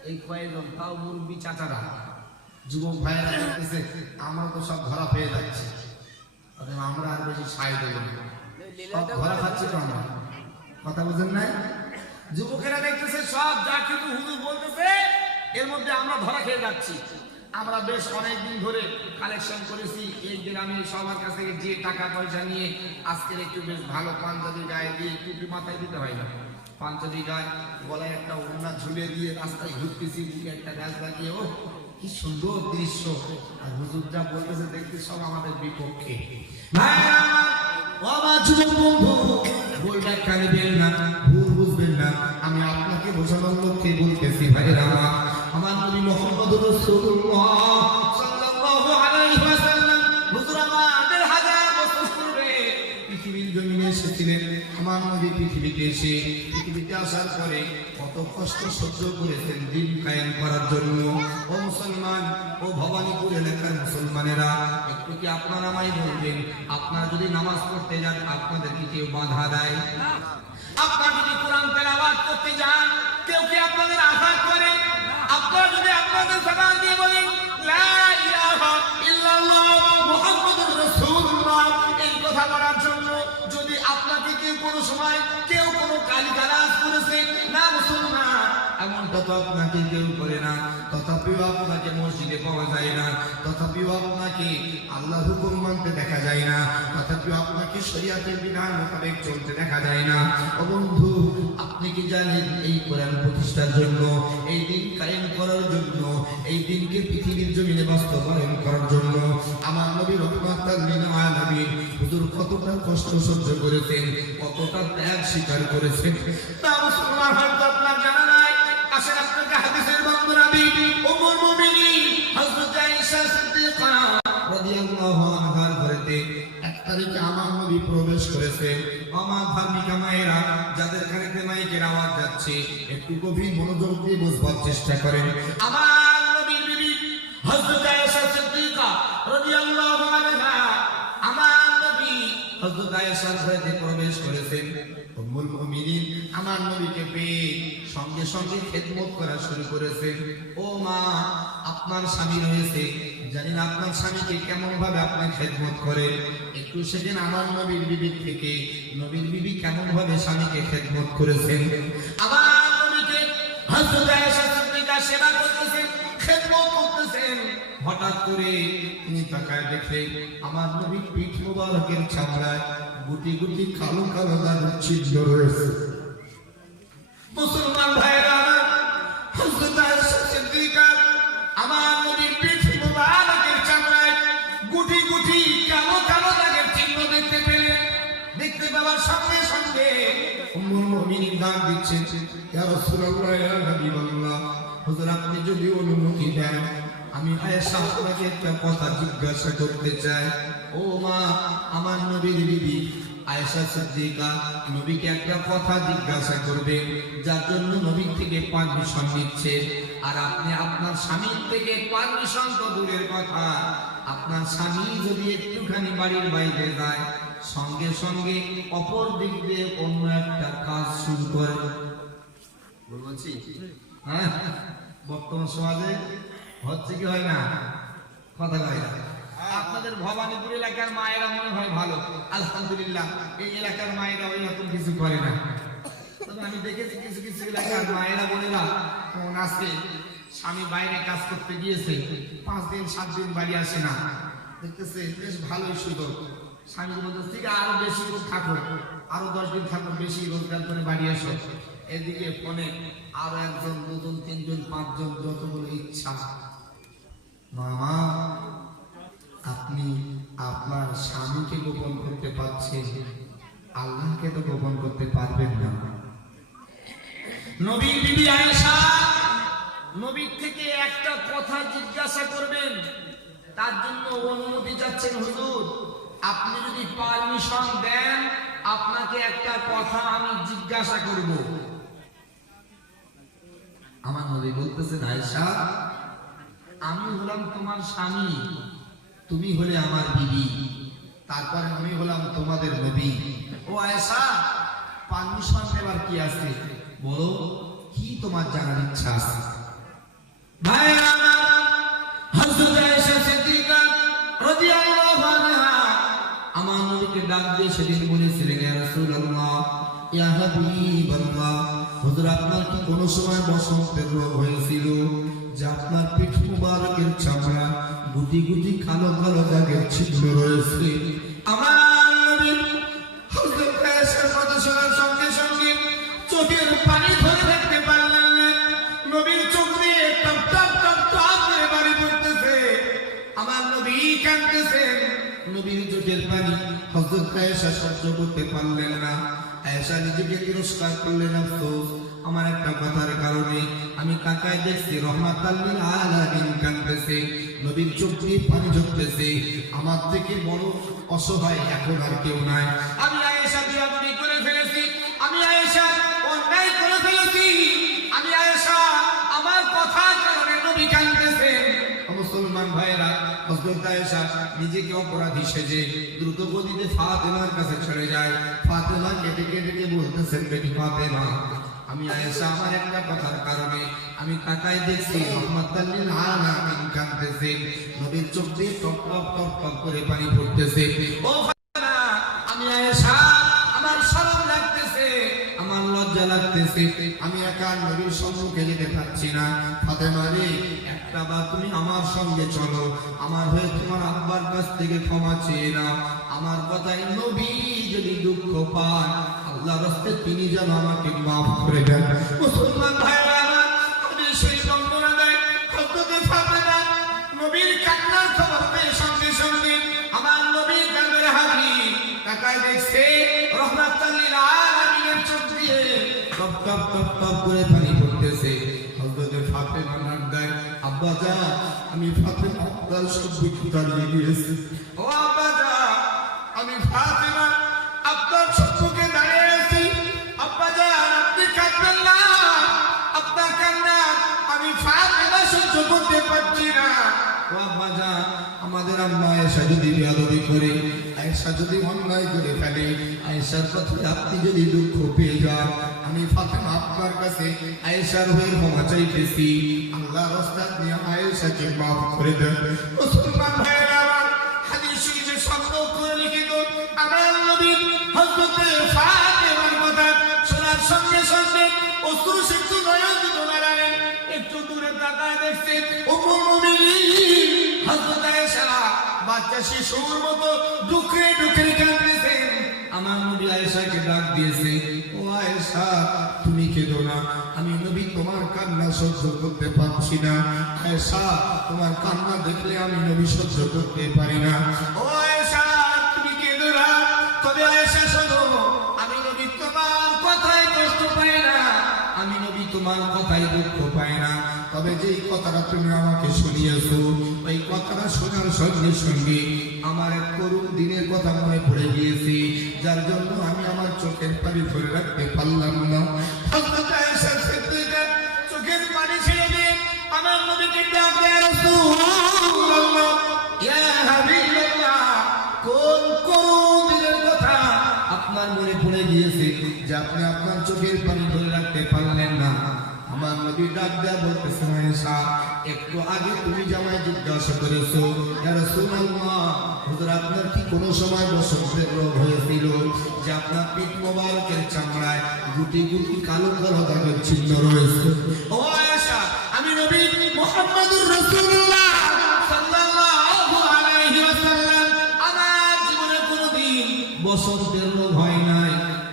এই কয়েকজন তাও মুরব্বী চাচারা, যুবক ভাইয়েরা বলতেছে আমরা তো সব ধরা পেয়ে যাচ্ছি, আমরা আর বেশি সাই দেব না, সব ধরা খাচ্ছি তো আমরা। কথা বুঝেন নাই? যুবকেরা দেখতেছে সব যা কিছু হুজুর বলতেছে এর মধ্যে আমরা ধরা খেয়ে যাচ্ছি, আমরা বেশ অনেকদিন ধরে কালেকশন করেছি এই গ্রামে সবার কাছ থেকে যে টাকা পয়সা নিয়ে আজকের একটু বেশ ভালো পাঞ্জাবি গায়ে দিয়ে টুপি মাথায় দিতে হয় না, পাঞ্জাবি গায়ে গলায় একটা ওড়না ঝুলিয়ে দিয়ে রাস্তায় ঘুরতেছি, বুকে একটা ব্যাগ লাগিয়ে, ও কি সুন্দর দৃশ্য। আর হুজুর যা বলতেছে দেখতে সব আমাদের বিপক্ষে। ভাইরা আমার, ও আমার যুবক বন্ধু, বলটা কাঁদবেন না, ভুল বুঝবেন না, আমি আপনাকে বোঝানোর লক্ষ্যে বলতেছি। ভাইরা আমার নবী মুহাম্মদুর রাসূলুল্লাহ সাল্লাল্লাহু আলাইহি ওয়াসাল্লাম হুজুর আমাদের হাজার বছর পূর্বে পৃথিবীর জমিনে এসেছিলেন। আমার নবী পৃথিবীতে এসে পৃথিবীতে আসার পরে কত কষ্ট সহ্য করেছেন দিন কায়েম করার জন্য। ও মুসলমান, ও ভবানীপুর এলাকার মুসলমানেরা, একটু কি আপনারা আমায় বলবেন, আপনারা যদি নামাজ পড়তে যান আপনাদের কি কেউ বাধা দেয়? আপনারা যদি কোরআন তেলাওয়াত করতে যান কেউ কি আপনাদের আঘাত করে? আপনারা যদি আপনাদের জবান দিয়ে বলেন লা ইলাহা ইল্লাল্লাহ মুহাম্মাদুর রাসূলুল্লাহ এই কথা বলার জন্য যদি আপনাকে কেউ কোনো সময় কেউ কোনো গালিগালাজ করেছে, না মুসলমান এমনটা তো আপনাকে কেউ করে না, তথাপিও আপনাকে মসজিদে পাওয়া যায় না, তথাপিও আপনাকে আল্লাহর হুকুম মানতে দেখা যায় না, তথাপিও আপনাকে শরীয়তের বিধান মোতাবেক চলতে দেখা যায় না। ও বন্ধু, আপনি কি জানেন এই কোরআন প্রতিষ্ঠার জন্য, এই দিন কায়েম করার জন্য, এই দিনকে পৃথিবীর জমিনে বাস্তবায়ন করার জন্য আমার নবী রহমাতুল লিল আলামিন হুজুর কতটা কষ্ট সহ্য করেছেন, কতটা ত্যাগ স্বীকার করেছেন? তা মুসলমান হয়তো আপনার জানা নাই। আসেন আপনাকে হাদিসের বর্ণনা দিই। উম্মুল মুমিনিন হযরত আয়েশা সিদ্দিকা রাদিয়াল্লাহু আনহার ঘরেতে এক তারিখে আমার নবী প্রবেশ করেছেন। আমার ধার্মিকা মায়েরা, যাদের কানেতে মাইকের আওয়াজ যাচ্ছে, একটু গভীর মনোযোগ দিয়ে বুঝবার চেষ্টা করেন। আমার নবীর বিবি হযরত আয়েশা সিদ্দিকা রাদিয়াল্লাহু আনহা, আমার নবী হযরত আয়েশার ঘরেতে প্রবেশ করেছেন। উম্মুল মুমিনিন আমার নবীকে পেয়ে সঙ্গে সঙ্গে খেদমত করা শুরু করেছেন। ও মা, আপনার স্বামী রয়েছে, জানেন আপনার স্বামীকে কেমন ভাবে আপনি খেদমত করেন, একটু সেদিন আমার নবীর বিবি থেকে নবীর বিবি কেমন ভাবে স্বামীকে খেদমত করেছেন। আমার নবীকে হযরত আয়েশা সিদ্দিকা সেবা করতেছেন, খেদমত করতেছেন। হঠাৎ করে তিনি তাকায় দেখে আমার নবীর পিঠ মোবারকের চামড়ায় গুটি গুটি কালো কালো দাগ ছিদ্র রয়েছে। মুসলমান ভাইরা, হযরত আয়েশা সিদ্দিকা আমার নবীর পিঠ মোবারকের চামড়ায় গুটি গুটি কালো কালো দাগের চিহ্ন দেখতে পেলেন। দেখতে পাওয়ার সঙ্গে সঙ্গে উম্মুল মুমিনিন ডাক দিচ্ছেন, ইয়া রাসূলুল্লাহ, ইয়া হাবিবাল্লাহ, হুজুর আপনি যদি অনুমতি দেন আমি আয়েশা আপনাকে একটা কথা জিজ্ঞাসা করতে চাই। ও মা, আমার নবীর বিবি আয়েশা সিদ্দিকা নবীকে একটা কথা জিজ্ঞাসা করবে, যার জন্য নবী থেকে পারমিশন নিচ্ছে। আর আপনি আপনার স্বামীর থেকে পারমিশন তো দূরের কথা, আপনার স্বামী যদি একটুখানি বাড়ির বাইরে যায় সঙ্গে সঙ্গে অপর দিক দিয়ে অন্য একটা কাজ শুরু করে। বলছি হ্যাঁ, বর্তমান সমাজে হচ্ছে কি হয় না? কথা হয় না। আপনাদের ভবানীপুর এলাকার মায়েরা মনে হয় ভালো, আলহামদুলিল্লাহ, এই এলাকার মায়েরা ওই রকম কিছু করে না। তবে আমি দেখেছি কিছু কিছু এলাকার মায়েরা বোনেরা কেমন আছে, স্বামী বাইরে কাজ করতে গিয়েছে, 5 দিন 7 দিন বাড়ি আসে না, দেখতেছে বেশ ভালোই সুযোগ। স্বামী বলতে ঠিক আরো বেশি থাকো, আরো 10 দিন থাকো, বেশি রোজগার করে বাড়ি আসো। এদিকে ফোনে আরো 1 জন 2 জন 3 জন 5 জন যতগুলো ইচ্ছা। মামা, আপনি আপনার স্বামীকে গোপন করতে পারছেন, আল্লাহকে তো গোপন করতে পারবেন না। নবীর বিবি আয়েশা নবীর থেকে একটা কথা জিজ্ঞাসা করবেন, তার জন্য অনুমতি চাচ্ছেন। হুজুর আপনি যদি পারমিশন দেন আপনাকে একটা কথা আমি জিজ্ঞাসা করব। আমার নবী বলতেছেন, আয়েশা আমি হলাম তোমার স্বামী, তুমি হলে আমার বিবি, তারপরে আমি হলাম তোমাদের নবী। ও আয়েশা, পারমিশন নেবার কি আছে বলো, কি তোমার জানার ইচ্ছা আছে? ভাইরা আমার, হযরত আয়েশা সিদ্দিকা রাদিয়াল্লাহু আনহা আমার নবীকে ডাক দিয়ে সেদিন বলেছিলেন, ইয়া রাসূলুল্লাহ, ইয়া হাবিবাল্লাহ, হুজুর আপনার কি কোনো সময় বসন্তের রোগ হয়েছিল, যে আপনার পিঠ মুবারকের চামড়া গুটি গুটি কালো কালো দাগের চিহ্ন রয়েছে। আমার নবী হযরত আয়েশার কথা শোনার সঙ্গে সঙ্গে চোখের পানি ধরে রাখতে পারলেন না। নবীর চোখ দিয়ে টপ টপ টপ টপ করে পানি পড়তেছে। আমার নবী কাঁদতেছেন। নবীর চোখের পানি হযরত আয়েশা সহ্য করতে পারলেন না। আয়েশা নিজেকে তিরস্কার করলেন, আফসোস আমার একটা কথার কারণে আমি তাকায় দেখছি রহমাতাল লিল আলামিন কাঁদতেছে, নবীর চোখ দিয়ে পানি ঝরতেছে। আমার থেকে বড় অসহায় এখন আর কেউ নাই। আমি আয়েশা বিয়াদবি করে ফেলেছি, আমি আয়েশা অন্যায় করে ফেলেছি, আমি আয়েশা আমার কথার কারণে নবী কাঁদতেছেন। মুসলমান ভাইরা, হযরত আয়েশা নিজেকে অপরাধী সেজে দ্রুত গতিতে ফাতেমার কাছে চলে যায়। ফাতেমা কেটে কেটে বলতেছেন, বেটি ফাতেমা, আমি আয়েশা আমার একটা কথার কারণে আমি তাকায় দেখছি রহমাতাল লিল আলামিন কাঁদতেছে, নবীর চোখ দিয়ে টপ টপ টপ টপ করে পানি পড়তেছে। ও ফাতেমা, আমি আয়েশা আমার শরম লাগতেছে, আমার লজ্জা লাগতেছে, আমি একা নবীর সম্মুখে যেতে পারছি না। ফাতেমা রে, একটা বার তুমি আমার সঙ্গে চলো, আমার হয়ে তোমার আব্বার কাছ থেকে ক্ষমা চেয়ে নাও। আমার কথায় নবী যদি দুঃখ পায়, আল্লাহর রাস্তায় তিনি যেন আমাকে মাফ করে দেন। মুসলমান ভাইরা আমার, হাদিস শরীফ বর্ণনা দেয় হযরত ফাতেমা নবীর কান্নার খবর পেয়ে সঙ্গে সঙ্গে আমার নবীর কানের হাতি তাকায় দেখছে রহমাতাল লিল আলামিনের চোখ দিয়ে টপ টপ টপ টপ করে পানি পড়তেছে। হযরত ফাতেমা ডাক দেয়, আব্বা জান, আমি ফাতেমা আপনার সব দুঃখ হারিয়ে গিয়েছি। ও আব্বা জান, আমি ফাতেমা আপনার সম্মুখে দাঁড়িয়ে আছি। আব্বা জান, আপনি কাঁদবেন না, আপনার কান্না আমি ফাতেমা সহ্য করতে পারছি না। ও আব্বা জান, আমাদের আম্মা আয়েশা যদি বেয়াদবি করে, আয়েশা যদি অন্যায় করে ফেলে, আয়েশার কথায় আপনি যদি দুঃখ পেয়ে যান, আমি ফাতেমা আপনার কাছে আয়েশার হয়ে ক্ষমা চাইতেছি। আল্লাহ রাস্তায় নিয়ে আয়েশাকে মাফ করে দেন। মুসলমান ভাইরা আমার, হাদিস শরীফে সংগ্রহ করে লিখিত আমার নবী হযরত ফাতেমার কথা শোনার সঙ্গে সঙ্গে অশ্রুসিক্ত নয়ন দুটো মেলালেন। একটু দূরে তাকায় দেখছেন উম্মুল মুমিনিন হযরত আয়েশা বাচ্চা শিশুর মতো দুঃখে দুঃখে কাঁদতেছেন। আমার নবী আয়েশাকে ডাক দিয়েছে, ও আয়েশা, তুমি কেঁদো না, আমি নবী তোমার কান্না সহ্য করতে পারছি না। আয়েশা, তোমার কান্না দেখলে আমি নবী সহ্য করতে পারি না। ও আয়েশা, তুমি কেঁদো না, তবে আয়েশা শোনো, আমি নবী তোমার কথায় কষ্ট পাই না, আমি নবী তোমার কথায় দুঃখ পাই না। তবে যেই কথাটা তুমি আমাকে শুনিয়েছো, ওই কথাটা শোনার সঙ্গে সঙ্গে আমার এক করুণ দিনের কথা মনে পড়ে গিয়েছে, যার জন্য আমি আমার চোখের পানি ধরে রাখতে পারলাম না। হযরত আয়েশা সিদ্দিকা চোখের পানি ছেড়ে দিয়ে আমার নবীকে ডাক দেয়, রাসূলুল্লাহ, ইয়া হাবিবাল্লাহ, কোন করুণ দিনের কথা আপনার মনে পড়ে গিয়েছে যে আপনি আপনার চোখের পানি ধরে রাখতে পারলেন না? আমার নবী ডাক দেয়া বলতেছে, আয়েশা, একটু আগে তুমি জামাই জিজ্ঞাসা করেছো, ইয়া রাসূলুল্লাহ, হুজুর আপনার কি কোনো সময় বসন্তের রোগ হয়েছিল যে আপনার পিঠ মোবারকের চামড়ায় গুটি গুটি কালো কালো দাগের চিহ্ন রয়েছে? ও আয়েশা, আমি নবী মুহাম্মদুর রাসূলুল্লাহ সাল্লাল্লাহু আলাইহি ওয়াসাল্লাম আমার জীবনে কোনোদিন বসন্তের রোগ হয় নাই।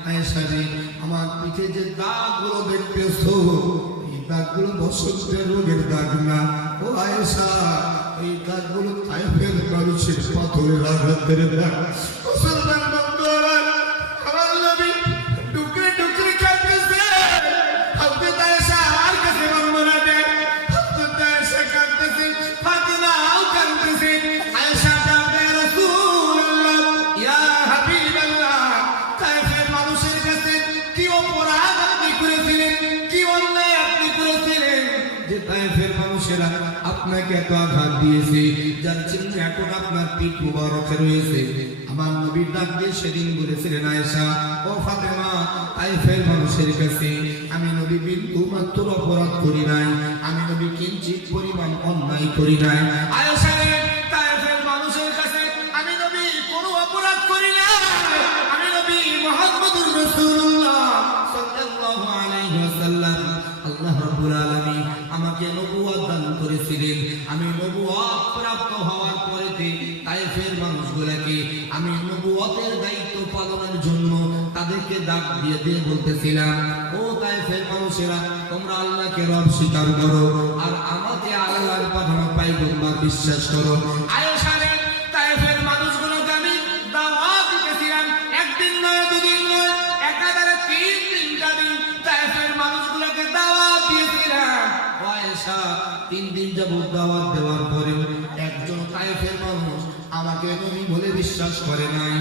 আয়েশা রে, আমার পিঠে যে দাগগুলো দেখতেছো, এই দাগগুলো বসন্তের রোগের দাগ না। ও আয়েশা, এই দাগগুলো তায়েফের মানুষের পাথরের আঘাতের দাগ। মুসলমান বন্ধুরা, আমার নবী টুকরে টুকরে কাঁদতেছে। হযরত আয়েশা আর কাছে বর্ণনা দেন, হযরত আয়েশা কাঁদতেছে, ফাতেমাও কাঁদতেছে। আয়েশা ডাকে, রাসূলুল্লাহ, ইয়া হাবিবাল্লাহ, তায়েফের মানুষের কাছে কি অপরাধ আপনি করেছিলেন, কি অন্যায় আপনি করেছিলেন যে তায়েফের মানুষেরা আপনাকে এত আঘাত দিয়েছে, যার চিহ্ন এখন আপনার পিঠ মুবারকে রয়েছে? আমার নবী ডাক দিয়ে সেদিন বলেছিলেন, আয়েশা, ও ফাতেমা, তায়েফের মানুষের কাছে আমি নবী বিন্দু মাত্র অপরাধ করি নাই, আমি নবী কিঞ্চিত পরিমাণ অন্যায় করি নাই। আয়েশা, তায়েফের মানুষের কাছে আমি নবী কোনো অপরাধ করি নাই, আমি নবী মুহাম্মদুর রাসূলুল্লাহ সাল্লাল্লাহু আলাইহি ওয়াসাল্লাম আল্লাহ রাব্বুল আলামিন আমাকে নবুয়ত দান করেছিলেন। আমি নবুয়ত প্রাপ্ত হওয়ার পরেতে তায়েফের মানুষগুলোকে আমি নবুয়তের দায়িত্ব পালনের জন্য তাদেরকে ডাক দিয়ে দিয়ে বলতেছিলাম, ও তায়েফের মানুষেরা, তোমরা আল্লাহকে রব স্বীকার করো আর আমাকে আল্লাহর পাঠানো পয়গম্বর বিশ্বাস করো। আয়েশা রে, তায়েফের মানুষগুলোকে আমি দাওয়াত দিতেছিলাম, একদিন নয়, দুদিন নয়, একাধারে 3-3টা দিন তায়েফের মানুষগুলোকে দাওয়াত দিয়েছিলাম। আয়েশা, 3 দিন যাবত দাওয়াত দেওয়ার পরেও একজন তায়েফের মানুষ আমাকে নবী বলে বিশ্বাস করে নাই,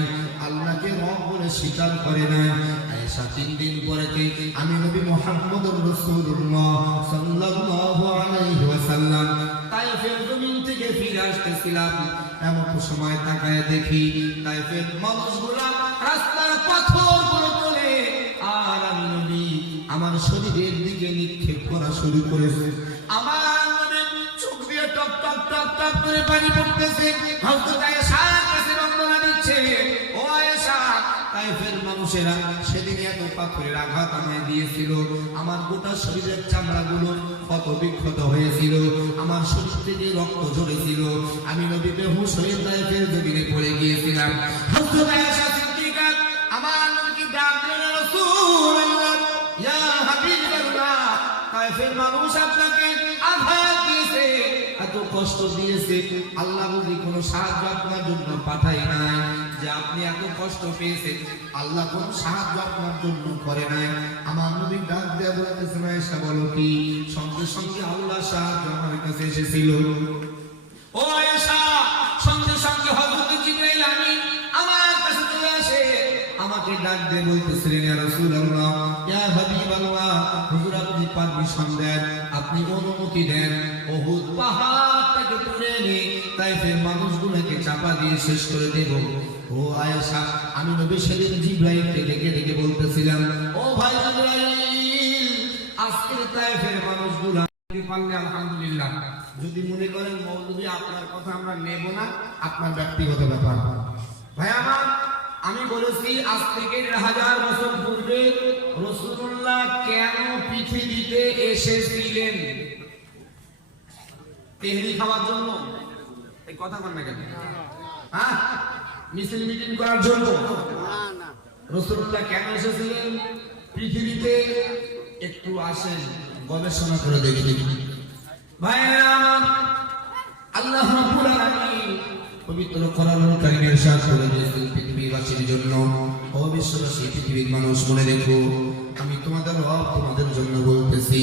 আল্লাহকে রব বলে স্বীকার করে নাই। আয়েশা, 3 দিন পরেতে আমি নবী মুহাম্মদুর রাসূলুল্লাহ সাল্লাল্লাহু আলাইহি ওয়াসাল্লাম তায়েফের জমিন থেকে ফিরে আসতেছিলাম। এমন সময় তাকায় দেখি তায়েফের মানুষগুলা রাস্তার পাথরগুলো তোলে আর আমি নবী আমার শরীরের দিকে নিক্ষেপ করা শুরু করেছে। আমার নবীর চোখ দিয়ে টপ টপ টপ টপ করে পানি পড়তেছে। হযরত আয়েশা কাছে বন্দনা দিচ্ছে, ও আয়েশা, তায়েফের মানুষেরা সেদিন এত পাথরের আঘাত আমায় দিয়েছিল, আমার গোটা শরীরের চামড়াগুলো ক্ষত বিক্ষত হয়েছিল, আমার শরীর থেকে রক্ত ঝরেছিল, আমি নবী বেহুশ হয়ে তায়েফের জমিনে পড়ে গিয়েছিলাম। হযরত আয়েশা সিদ্দিকা আমার নবীকে ডাক দিলেন, রাসূলুল্লাহ, ইয়া হাবিবাল্লাহ, তায়েফের মানুষ আপনাকে আঘাত দিয়েছে, এত কষ্ট দিয়েছে, আল্লাহ বুঝি কোনো সাহায্য আপনার জন্য পাঠায় নাই যে আপনি এত কষ্ট পেয়েছেন, আল্লাহ কোনো সাহায্য আপনার জন্য করে নাই। আমার নবী ডাক দেয়া বলতেছেন, আয়েশা বলো কি? সঙ্গে সঙ্গে আল্লাহ সাহায্য আমার কাছে এসেছিল। ও আয়েশা, সঙ্গে সঙ্গে হযরত জিবরাইল আমিন আমার কাছে চলে আসে, আমাকে ডাক দিয়ে বলতেছিলেন, ইয়া রাসূলুল্লাহ, ইয়া হাবিবাল্লাহ, হুজুর আপনি পারমিশন দেন, আপনি অনুমতি দেন, উহুদ পাহাড়টাকে তুলে নিয়ে তায়েফের মানুষগুলোকে চাপা দিয়ে শেষ করে দেব। ও আয়েশা, আমি নবী সেদিন জিবরাইলকে ডেকে ডেকে বলতেছিলাম, ও ভাই জিবরাইল, আজকে তায়েফের মানুষগুলো পারলে আলহামদুলিল্লাহ, যদি মনে করেন মৌলভী আপনার কথা আমরা নেব না, আপনার ব্যক্তিগত ব্যাপার। ভাই আমার, আমি বলেছি আজ থেকে 1000 বছর পূর্বে রাসূলুল্লাহ কেন পৃথিবীতে এসেছিলেন? তেহরি খাওয়ার জন্য? এই কথা বল না কেন? হ্যাঁ, মিছিল মিটিং করার জন্য? না। রাসূলুল্লাহ কেন এসেছিলেন পৃথিবীতে? একটু আসেন গবেষণা করে দেখি। ভাইরা আমার, আল্লাহ রাব্বুল আলামিন পবিত্র কোরআনুল কারীমে ইরশাদ করে দিয়েছেন পৃথিবীবাসীর জন্য, ও বিশ্ববাসী, পৃথিবীর মানুষ, মনে রেখো, আমি তোমাদের রব তোমাদের জন্য বলতেছি।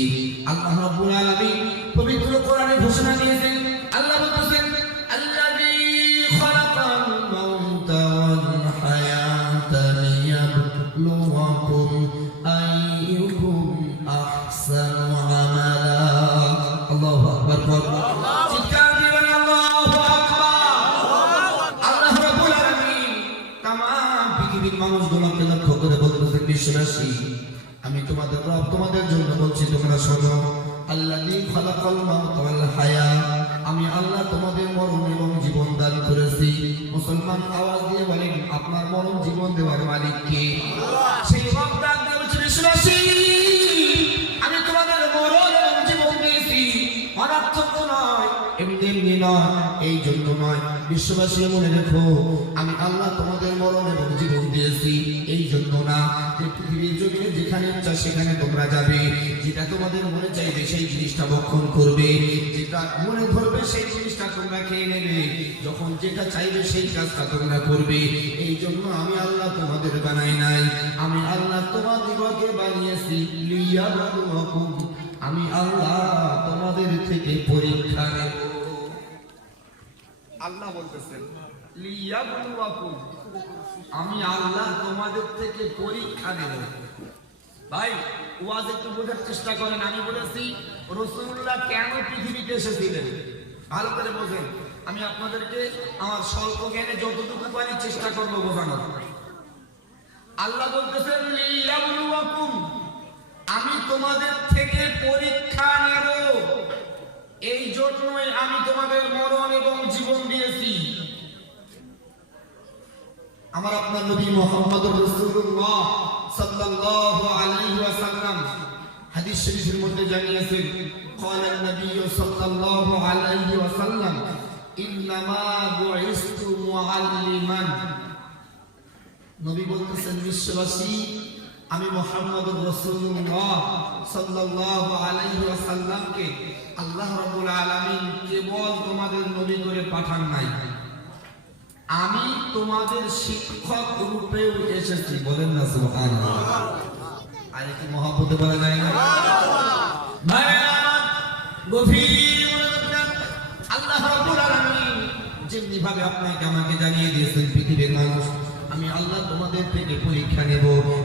আল্লাহ রাব্বুল আলামিন পবিত্র কোরআনে ঘোষণা দিয়েছেন, আল্লাহ বলতেছেন, আল্লাযী খালাকাল মাউতা ওয়াল হায়াতা লিয়াবলুয়াকুম আইয়ুকুম আহসানু আমালা। আল্লাহু আকবার। চিৎকার দিবেন আল্লাহু আকবার। আল্লাহ রাব্বুল আলামিন তাম পৃথিবীর মানুষগুলোকে লক্ষ্য করে বলতেছেন, বিশ্ববাসী, আমি তোমাদের রব তোমাদের জন্য বলছি, তোমরা শোনো। আল্লাযী খালাকাল মাউতা ওয়াল হায়া, আমি আল্লাহ তোমাদের মরণ এবং জীবন দান করেছি। মুসলমান আওয়াজ দিয়ে বলেন, আপনার মরণ জীবন দেওয়ার মালিক কে? আল্লাহ। সেই রব ডাক দিয়ে বলছে, বিশ্ববাসী, আমি তোমাদের মরণ এবং জীবন দিয়েছি, অনার্থক নয়, এমনি এমনি নয়, এই জন্য নয়। বিশ্ববাসী মনে রেখো, আমি আল্লাহ তোমাদের মরণ এবং জীবন দিয়েছি এই জন্য না যে পৃথিবীর জমিনে যেখানে ইচ্ছা সেখানে তোমরা যাবে, যেটা তোমাদের মনে চাইবে সেই জিনিসটা ভক্ষণ করবে, যেটা মনে ধরবে সেই জিনিসটা তোমরা খেয়ে নেবে, যখন যেটা চাইবে সেই কাজটা তোমরা করবে। এই জন্য আমি আল্লাহ তোমাদের বানাই নাই, আমি আল্লাহ তোমাদেরকে বানিয়েছি লিয়াবলুয়াকুম, আমি আল্লাহ তোমাদের থেকে পরীক্ষা নেব। আল্লাহ বলতেছেন, লিয়াবলুয়াকুম, আমি আল্লাহ তোমাদের থেকে পরীক্ষা নেব। ভাই, ওয়াজ একটু বোঝার চেষ্টা করেন। আমি বলেছি রাসূলুল্লাহ কেন পৃথিবীতে এসেছিলেন, ভালো করে বোঝেন। আমি আপনাদেরকে আমার স্বল্প জ্ঞানে যতটুকু পারি চেষ্টা করবো বোঝানোর। আল্লাহ বলতেছেন, লিয়াবলুয়াকুম, আমি তোমাদের থেকে পরীক্ষা নেব, এই জন্যই আমি তোমাদের মরণ এবং জীবন দিয়েছি। আমার আপনার নবী মুহাম্মদুর রাসূলুল্লাহ সাল্লাল্লাহু আলাইহি ওয়াসাল্লাম হাদিস হাদিস শরীফের মধ্যে জানিয়েছেন ক্বালা নবী সাল্লাল্লাহু আলাইহি ওয়াসাল্লাম ইন্নামা বুইসতু মুআল্লিমান। নবী বলতেছেন বিশ্ববাসী আমি মুহাম্মদুর রাসূলুল্লাহ সাল্লাল্লাহু আলাইহি ওয়াসাল্লামকে আল্লাহ রাব্বুল আলামিন কেবল তোমাদের নবী করে পাঠান নাই, আমি তোমাদের শিক্ষক রূপেও এসেছি। বলেন না সুবহানাল্লাহ। আর কি মহব্বতে বলা যায় না? গভীর আল্লাহ রাব্বুল আলামিন যেমনি ভাবে আপনাকে আমাকে জানিয়ে দিয়েছেন পৃথিবীর মানুষ আমি আল্লাহ তোমাদের থেকে পরীক্ষা নেব,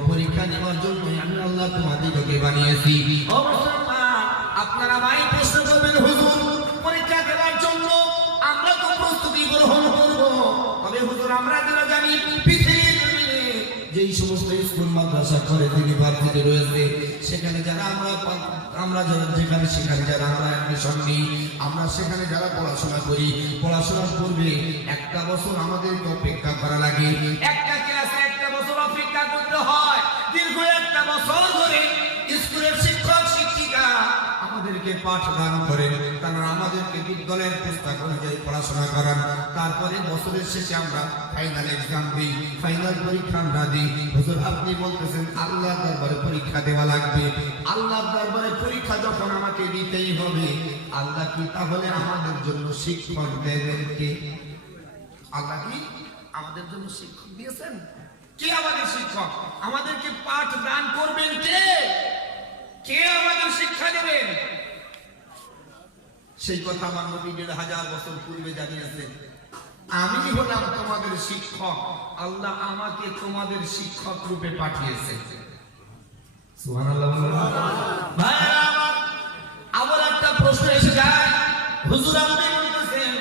পরীক্ষা নেওয়ার জন্য আমি আল্লাহ তোমাদেরকে বানিয়েছি। ও মুসলমান, আপনারা ভাই প্রশ্ন করবেন হুজুর পরীক্ষা দেওয়ার জন্য আমরা তো প্রস্তুতি গ্রহণ করব, তবে হুজুর আমরা যারা জানি পৃথিবীর জমিনে যেই সমস্ত স্কুল মাদ্রাসা কলেজ ইউনিভার্সিটি রয়েছে সেখানে যারা আমরা যেখানে সেখানে যারা আমরা অ্যাডমিশন নিই, আমরা সেখানে যারা পড়াশোনা করি, পড়াশোনার পূর্বে একটা বছর আমাদেরকে অপেক্ষা করা লাগে। একটা ক্লাসে একটা বছর অপেক্ষা করতে হয়। দীর্ঘ একটা বছর ধরে স্কুলের শিক্ষক শিক্ষিকা আমাদেরকে পাঠদান করেন, তারা আমাদেরকে বিদ্যালয়ের পুস্তক অনুযায়ী পড়াশোনা করান। তারপরে বছরের শেষে আমরা ফাইনাল এক্সাম দিই, ফাইনাল পরীক্ষা আমরা দিই। হুজুর আপনি বলতেছেন আল্লাহর দরবারে পরীক্ষা দেওয়া লাগবে, আল্লাহর দরবারে পরীক্ষা যখন আমাকে দিতেই হবে, আল্লাহ কি তাহলে আমাদের জন্য শিক্ষক দেবেন কে? আল্লাহ কি আমাদের জন্য শিক্ষক দিয়েছেন? কে আমাদের শিক্ষক? আমাদেরকে পাঠ দান করবেন কে? কে আমাদের শিক্ষা দেবেন? সেই কথা আমার নবী ১৫০০ বছর পূর্বে জানিয়েছেন, আমি হলাম তোমাদের শিক্ষক, আল্লাহ আমাকে তোমাদের শিক্ষক রূপে পাঠিয়েছে। সুবহানাল্লাহ। ভাইরা আমার, আবার একটা প্রশ্ন এসে যায়, হুজুর আপনি বলতেছেন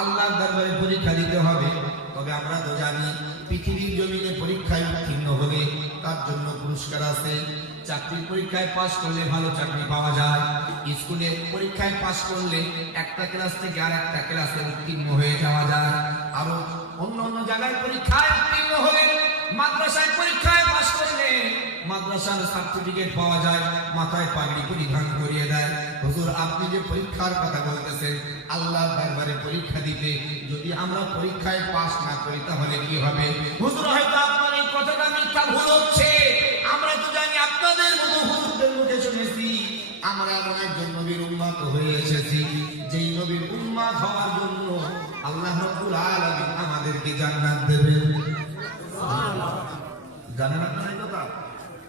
আল্লাহর দরবারে পরীক্ষা দিতে হবে, তবে আমরা তো জানি পৃথিবীর জমিনে পরীক্ষায় উত্তীর্ণ হলে তার জন্য পুরস্কার আছে। চাকরির পরীক্ষায় পাশ করলে ভালো চাকরি পাওয়া যায়, স্কুলে পরীক্ষায় পাশ করলে একটা ক্লাস থেকে আর একটা ক্লাসে উত্তীর্ণ হয়ে যাওয়া যায়, আরো অন্য অন্য জায়গায় পরীক্ষায় উত্তীর্ণ হলে মাদ্রাসায় পরীক্ষায় পাশ করলে মাদ্রাসার সার্টিফিকেট পাওয়া যায়, মাথায় পাগড়ি পরিধান করিয়ে দেয়। হুজুর আপনি যে পরীক্ষার কথা বলতেছেন আল্লাহর দরবারে পরীক্ষা দিতে, যদি আমরা পরীক্ষায় পাশ না করি তাহলে কি হবে? হুজুর হয়তো আপনার এই কথাটা মিথ্যা, ভুল হচ্ছে। আমরা তো জানি আপনাদের মতো হুজুরদের মুখে শুনেছি আমরা এমন একজন নবীর উম্মত হয়ে এসেছি যেই নবীর উম্মত হওয়ার জন্য আল্লাহ রাব্বুল আলামিন আমাদেরকে জান্নাত দেবেন। সুবহানাল্লাহ। জানেন আপনারা এই কথা?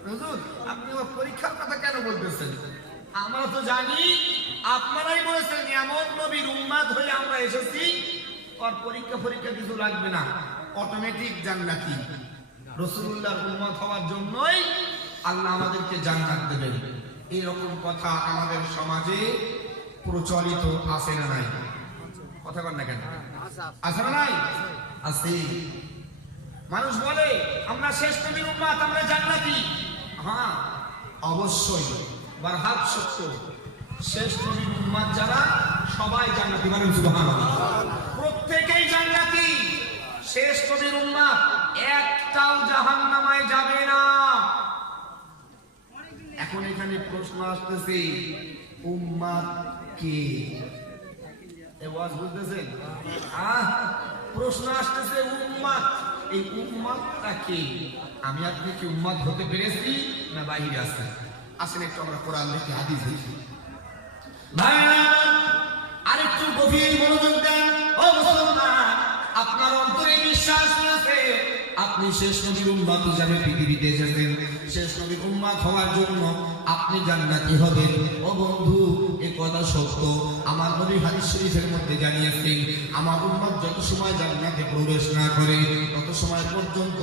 হুজুর আপনি পরীক্ষার কথা কেন বলতেছেন? আমরা তো জানি আপনারাই বলেছেন এমন নবীর উম্মত হয়ে আমরা এসেছি, আর পরীক্ষা কিছু লাগবে না, অটোমেটিক জান্নাতি। রাসূলুল্লাহর উম্মত হওয়ার জন্যই আল্লাহ আমাদেরকে জান্নাত দেবেন। এরকম কথা আমাদের সমাজে প্রচলিত আছে না নাই? কথা বল না কেন? আছে না নাই? আছে। মানুষ বলে আমরা শেষ নবীর উম্মত, আমরা জান্নাতি। হ্যাঁ অবশ্যই বারহাত সত্য, শেষ নবীর উম্মত যারা সবাই জান্নাতি। বলেন সুবহানাল্লাহ। প্রত্যেকেই জান্নাতি। শেষ নবীর উম্মত একটাও জাহান্নামায় যাবে না। এখন এখানে প্রশ্ন আসতেছে উম্মত কে? এই ওয়াজ বুঝতেছেন? প্রশ্ন আসতেছে উম্মত, এই উম্মতটা কে? আমি আপনি কি উম্মত হতে পেরেছি না বাইরে আছে? আসেন একটু আমরা কোরআন দেখি, হাদিস দেখি। ভাইরা আরেকটু গভীর মনোযোগ দেন। ও মুসলমান, আপনার অন্তরে বিশ্বাস রয়েছে আপনি শেষ নবীর উম্মত হিসাবে পৃথিবীতে এসেছেন, শেষ নবীর উম্মত হওয়ার জন্য আপনি জান্নাতি হবেন। ও বন্ধু, এই কথা সত্য। আমার নবী হাদিস শরীফের মধ্যে জানিয়েছেন আমার উম্মত যত সময় জান্নাতে প্রবেশ না করে তত সময় পর্যন্ত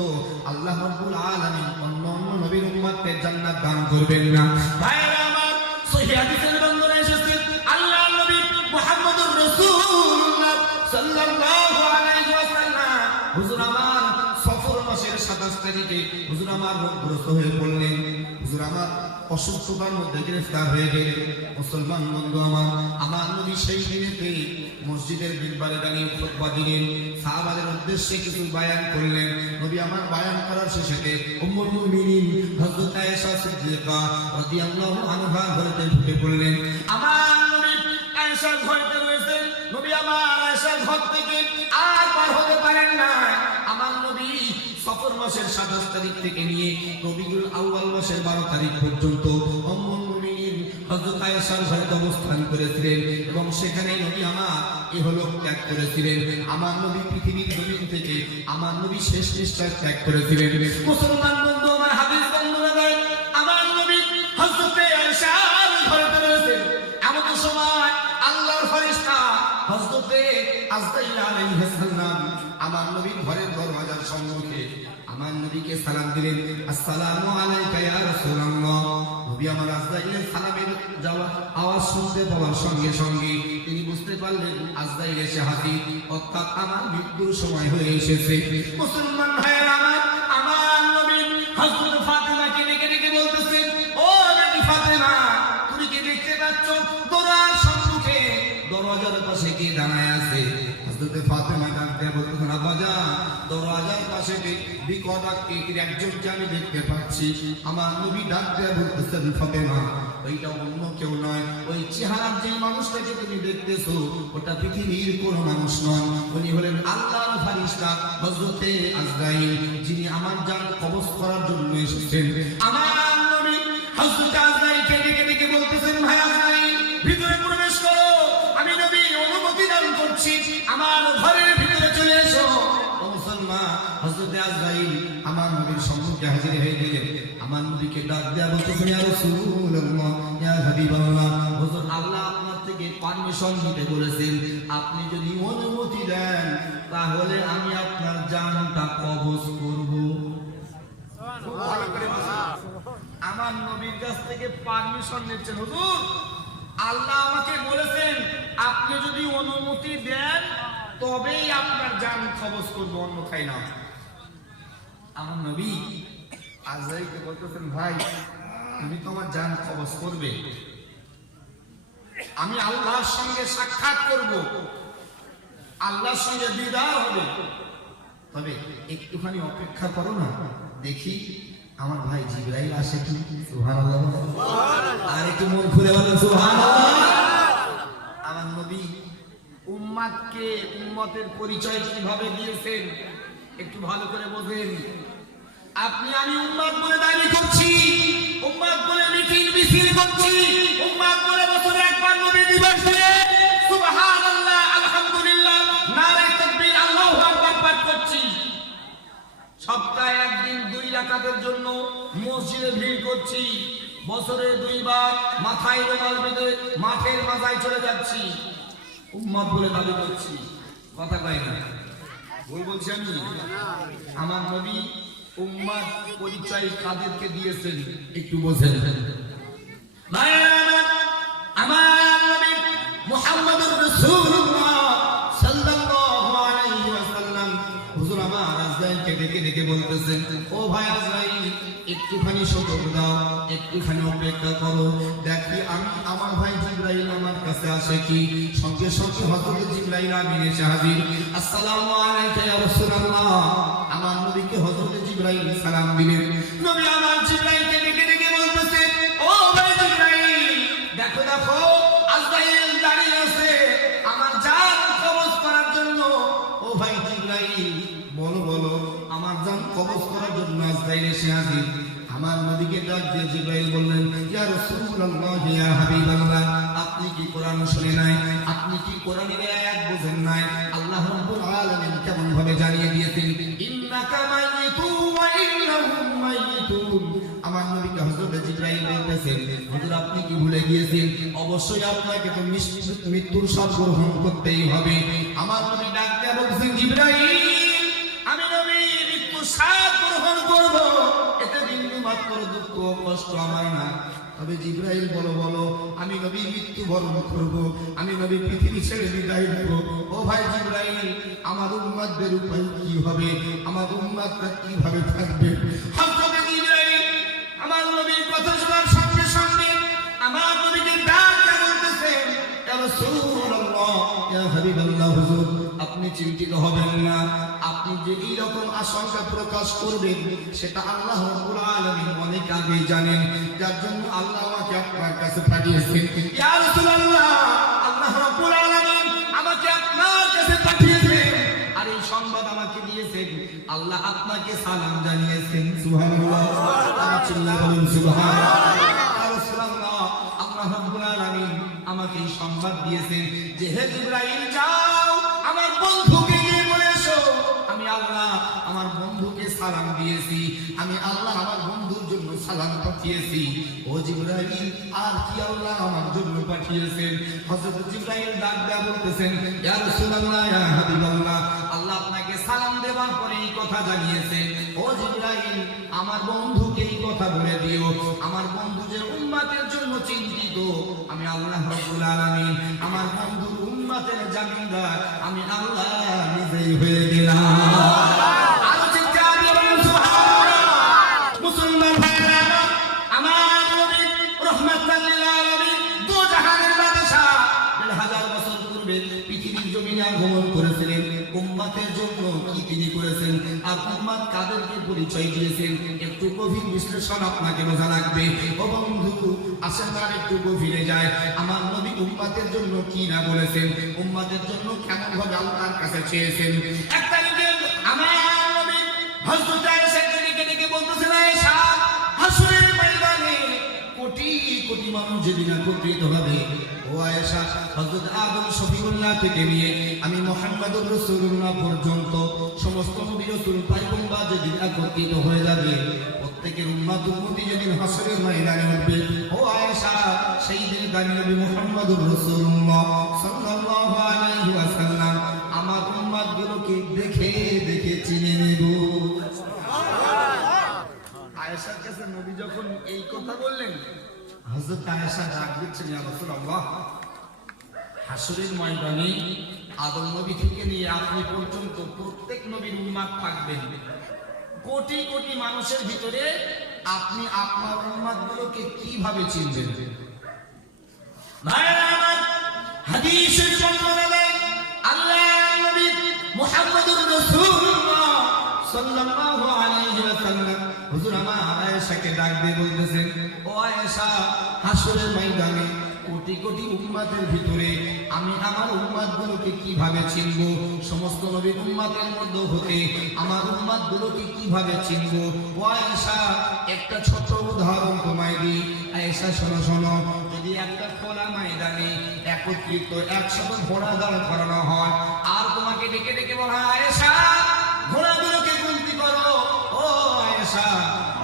আল্লাহ রাব্বুল আলামিন অন্য অন্য নবীর উম্মতকে জান্নাত দান করবেন না। ভাইরা আমার, সহিহ হাদিসের বর্ণনা এসেছে আল্লাহর নবী মুহাম্মদুর রাসূলুল্লাহ সাল্লাল্লাহু আলাইহি ওয়াসাল্লাম হুজুর আমার সফর মাসের 27 তারিখে হুজুর আমার রোগগ্রস্ত হয়ে পড়লেন। হুজুর আমার অসুস্থতার মধ্যে গ্রেফতার হয়ে গেলেন। মুসলমান বন্ধু আমার নবী সেই দিনেতে মসজিদের মিম্বারে দাঁড়িয়ে খুতবা দিলেন, সাহাবাদের উদ্দেশ্যে কিছু বায়ান করলেন। নবী আমার বায়ান করার শেষে উম্মুল মুমিনিন হযরত হযরত আয়েশা সিদ্দিকা রাদিয়াল্লাহু আনহা ঘরেতে ঢুকে পড়লেন। আমার নবী আয়েশার ঘরেতে রয়েছেন। নবী আমার আয়েশার ঘর থেকে আর পার হতে পারেন না। আমার নবী সফর মাসের 27 তারিখ থেকে নিয়ে রবিউল আউয়াল মাসের 12 তারিখ পর্যন্ত উম্মুল মুমিনিন হযরত আয়েশার ঘরে অবস্থান করেছিলেন এবং সেখানে নবী আমার ইহলোক ত্যাগ করেছিলেন। আমার নবী পৃথিবীর জমিন থেকে আমার নবী শেষ নিঃশ্বাস ত্যাগ করেছিলেন। মুসলমান বন্ধু আমার, হাদিস বন্ধুরা, দেয় আমার নবী হযরত আয়েশার ঘরেতে রয়েছেন। এমন সময় আল্লাহর ফেরেশতা হযরত আজরাইল আলাইহিস সালাম আমার নবীর ঘরের দরওয়াজার সম্মুখে আমার নবীকে সালাম দিলেন। আসসালামু আলাইকা ইয়া রাসূলুল্লাহ। নবী আমার আজরাইলের সালামের আওয়াজ শুনতে পাওয়ার সঙ্গে সঙ্গে তিনি বুঝতে পারলেন আজরাইল এসে হাজির, অর্থাৎ আমার মৃত্যুর সময় হয়ে এসেছে। মুসলমান ভাইয়েরা আমার নবী হযরত ফাতেমাকে ডেকে ডেকে বলতেছেন, ও বেটি ফাতেমা, তুমি কি দেখতে পাচ্ছ দরওয়াজার সম্মুখে দরওয়াজার পাশে কে দাঁড়ায় আছে? হযরত ফাতেমা ডাক দিয়ে বলতেছেন, আব্বাজান, দরওয়াজার পাশে বিকট আকৃতির একজনকে আমি দেখতে পাচ্ছি। আমার নবী ডাক দিয়ে বলতেছেন, ফাতেমা, ওইটা অন্য কেউ নয়, ওই চেহারার যে মানুষটাকে তুমি দেখতেছো ওটা পৃথিবীর কোন মানুষ নন, উনি হলেন আল্লাহর ফেরেশতা হযরত আজরাইল, যিনি আমার জান কবজ করার জন্য এসেছেন। আমার নবী হযরত আজরাইলকে ডেকে ডেকে বলতেছেন, ভাই আজরাইল, ভিতরে প্রবেশ করো, আমি নবী অনুমতি দান করছি, আমার ঘরের ভিতরে চলে এসো। ও মুসলমান, হযরত আজরাইল আমার নবীর সম্মুখে হাজির হয়ে গেলেন। আমার নবীকে ডাক দেয়া বলতেছেন, ইয়া রাসূলুল্লাহ, ইয়া হাবিবাল্লাহ, হুজুর আল্লাহ আপনার থেকে পারমিশন নিতে বলেছেন, আপনি যদি অনুমতি দেন তাহলে আমি আপনার জানটা কবজ করব। ভালো করে আমার নবীর কাছ থেকে পারমিশন নিচ্ছেন, হুজুর আল্লাহ আমাকে বলেছেন আপনি যদি অনুমতি দেন তবেই আপনার জান কবজ করব, অন্যথায় না। আমার নবী আজরাইলকে বলতেছেন, ভাই তুমি তো আমার জান কবজ করবে, আমি আল্লাহর সঙ্গে সাক্ষাৎ করব, আল্লাহর সঙ্গে দিদার হবে, তবে একটুখানি অপেক্ষা করো না, দেখি আমার ভাই জিবরাইল আসে কি। সুবহানাল্লাহ, আর একটু মন খুলে বলেন সুবহানাল্লাহ। আমার নবী উম্মতকে উম্মতের পরিচয় কিভাবে দিয়েছেন একটু ভালো করে বোঝেন। আপনি আমি উম্মত বলে দাবি করছি, উম্মত বলে মিছিল মিছিল করছি, উম্মত বলে বছরে একবার নবী দিবস দিয়ে সুবহানাল্লাহ, আলহামদুলিল্লাহ, নারে তাকবীর, আল্লাহু আকবার পাঠ করছি। সপ্তাহে একদিন 2 রাকাতের জন্য মসজিদে ভিড় করছি, বছরে 2 বার মাথায় রুমাল বেঁধে মাঠের মাথায় চলে যাচ্ছি, উম্মত বলে দাবি করছি। কথা কয় না, ভুল বলছি আমি? আমার নবী উম্মত পরিচয় কাদেরকে দিয়েছেন একটু বোঝেন। আমার নবী মুহাম্মদুর রাসূলুল্লাহ সাল্লাল্লাহু আলাইহি ওয়াসাল্লাম হুজুর আমার আজরাইলকে ডেকে ডেকে বলতেছেন, ও ভাই আজরাইল, একটুখানি সুযোগ দাও, একটুখানি অপেক্ষা করো, দেখি আমি আমার ভাই জিবরাইল আমার কাছে আসে কি। সঙ্গে সঙ্গে হযরত জিবরাইল আমিন এসে হাজির। আসসালামু আলাইকা ইয়া রাসূলুল্লাহ। আমার নবীকে হযরত জিবরাইল সালাম দিলেন। নবী আমার জিবরাইলকে ডেকে ডেকে বলতেছে, ও ভাই জিবরাইল, দেখো দেখো আজরাইল দাঁড়িয়ে আছে আমার জান কবজ করার জন্য। ও ভাই জিবরাইল, বলো বলো, আমার জান কবজ করার জন্য আজরাইল এসে হাজির। আমার নবীকে ডাক দিয়ে জিবরাইল বললেন, ইয়া রাসূলুল্লাহ, ইয়া হাবিবাল্লাহ, আপনি কি কোরআন শুনে নাই? আপনি কি কোরআনের আয়াত বোঝেন নাই? আল্লাহ রাব্বুল আলামিন কেমন ভাবে জানিয়ে দিয়েছেন, ইন্নাকা মাইয়িতুন ওয়া ইন্নাহুম মাইয়িতুন। আমার নবীকে হযরত জিবরাইল বলতেছেন, হুজুর আপনি কি ভুলে গিয়েছেন? অবশ্যই আপনাকে তো মৃত্যুর স্বাদ গ্রহণ করতেই হবে। আমার নবী ডাক দিয়ে বলছেন, জিবরাইল, আমি নবী মৃত্যুর স্বাদ গ্রহণ করব, এতে বিন্দু মাত্র দুঃখ কষ্ট আমার না। তবে জিবরাইল বলো বলো, আমি নবী মৃত্যু বরণ করব, আমি নবী পৃথিবী ছেড়ে বিদায় নেব। ও ভাই জিবরাইল, আমার উম্মতদের উপায় কি হবে? আমার উম্মতরা কিভাবে থাকবে? হযরত জিবরাইল আমার নবীর কথা শোনার সঙ্গে সঙ্গে আমার নবীকে ডাক দিয়ে বলতেছেন, ইয়া রাসূলুল্লাহ, ইয়া হাবিবাল্লাহ, হুজুর আপনি চিন্তিত হবেন না, আপনি যে এই রকম আশঙ্কা প্রকাশ করবেন সেটা আল্লাহ রাব্বুল আলামিন অনেক আগে জানেন, যার জন্য আল্লাহ আমাকে আপনার কাছে পাঠিয়েছেন। ইয়া রাসূলুল্লাহ, আল্লাহ রাব্বুল আলামিন আমাকে আপনার কাছে পাঠিয়েছেন, আর এই সংবাদ আমাকে দিয়েছেন আল্লাহ আপনাকে সালাম জানিয়েছেন। সুবহানাল্লাহ, চিল্লায়ে বলুন সুবহানাল্লাহ। ইয়া রাসূলুল্লাহ, আল্লাহ রাব্বুল আলামিন আমাকে এই সংবাদ দিয়েছেন যে হে জিবরাইল, যাও আমার বন্ধুকে গিয়ে বলে এসো আমি আল্লাহ আমার বন্ধুকে সালাম দিয়েছি, আমি আল্লাহ আমার বন্ধুর জন্য সালাম পাঠিয়েছি। ও জিবরাইল, আর কি আল্লাহ আমার জন্য পাঠিয়েছেন? হযরত জিবরাইল ডাক দেয়া বলতেছেন, ইয়া রাসূলুল্লাহ, ইয়া হাবিবাল্লাহ, আল্লাহ আপনাকে সালাম দেওয়ার পরে এই কথা জানিয়েছেন, ও জিবরাইল আমার বন্ধুকে এই কথা বলে দিও, আমার বন্ধু যে উম্মতের জন্য চিন্তিত, আমি আল্লাহ রাব্বুল আলামিন আমার বন্ধুর উম্মতের জামিনদার আমি আল্লাহ নিজেই হয়ে গেলাম। আরো চিৎকার দিয়ে বলুন সুবহানাল্লাহ। মুসলমান ভাইরা, আমার নবী রাহমাতাল লিল আলামিন, দু জাহানের বাদশা, 1000 বছর পূর্বে পৃথিবীর জমিনে আগমন করেছিলেন। উম্মতের জন্য কি তিনি করেছেন আর উম্মত কাদেরকে পরিচয় দিয়েছেন, একটু গভীর বিশ্লেষণ আপনাকে বোঝা লাগবে। ও বন্ধু, আসেন আর একটু গভীরে যায়। আমার নবী উম্মতের জন্য কি না বলেছেন, উম্মতের জন্য কেমন ভাবে আল্লাহর কাছে চেয়েছেন। একটা লিখে আমার নবী হযরত আয়েশাকে ডেকে বলতেছেন, আয়েশা, হাসরের ময়দানে কোটি কোটি মানুষ যেদিন একত্রিত হবে, ও আয়েশা, হযরত আদম শফিউল্লাহ থেকে নিয়ে আমি মুহাম্মদুর রাসূলুল্লাহ পর্যন্ত সমস্ত নবী রাসূল পয়গম্বর যেদিন একত্রিত হয়ে যাবে, প্রত্যেকের উম্মত উম্মতি যেদিন হাসরের ময়দানে উঠবে, ও আয়েশা, সেই দিন দাঁড়িয়ে নবী মুহাম্মদুর রাসূলুল্লাহ সাল্লাল্লাহু আলাইহি ওয়াসাল্লাম আমার উম্মতগুলোকে দেখে দেখে চিনে নেব। আয়েশার কাছে নবী যখন এই কথা বললেন, হযরত আয়েশা ডাক দিচ্ছেন, ইয়া রাসূলুল্লাহ, হাসরের ময়দানে আদম নবী থেকে নিয়ে আপনি পর্যন্ত প্রত্যেক নবীর উম্মত থাকবেন, কোটি কোটি মানুষের ভিতরে আপনি আপনার উম্মতগুলোকে কিভাবে চিনবেন? ভাইরা আমার, হাদিসের বর্ণনা দেন আল্লাহর নবী মুহাম্মদুর রাসূলুল্লাহ সাল্লাল্লাহু আলাইহি ওয়াসাল্লাম হুজুর আমার আয়েশাকে ডাক দিয়ে বলতেছেন, ও আয়েশা, হাসরের ময়দানে কোটি কোটি উম্মতের ভিতরে আমি আমার উম্মতগুলোকে কিভাবে চিনব? সমস্ত নবীর উম্মতের মধ্যে হতে আমার উম্মতগুলোকে কিভাবে চিনব? ও আয়েশা, একটা ছোট উদাহরণ তোমায় দিই। আয়েশা, শোনো শোনো, যদি একটা খোলা ময়দানে একত্রিত 100 ঘোড়া দাঁড় করানো হয়, আর তোমাকে ডেকে ডেকে বলা হয়, আয়েশা, ঘোড়াগুলোকে গুনতি করো। ও আয়েশা,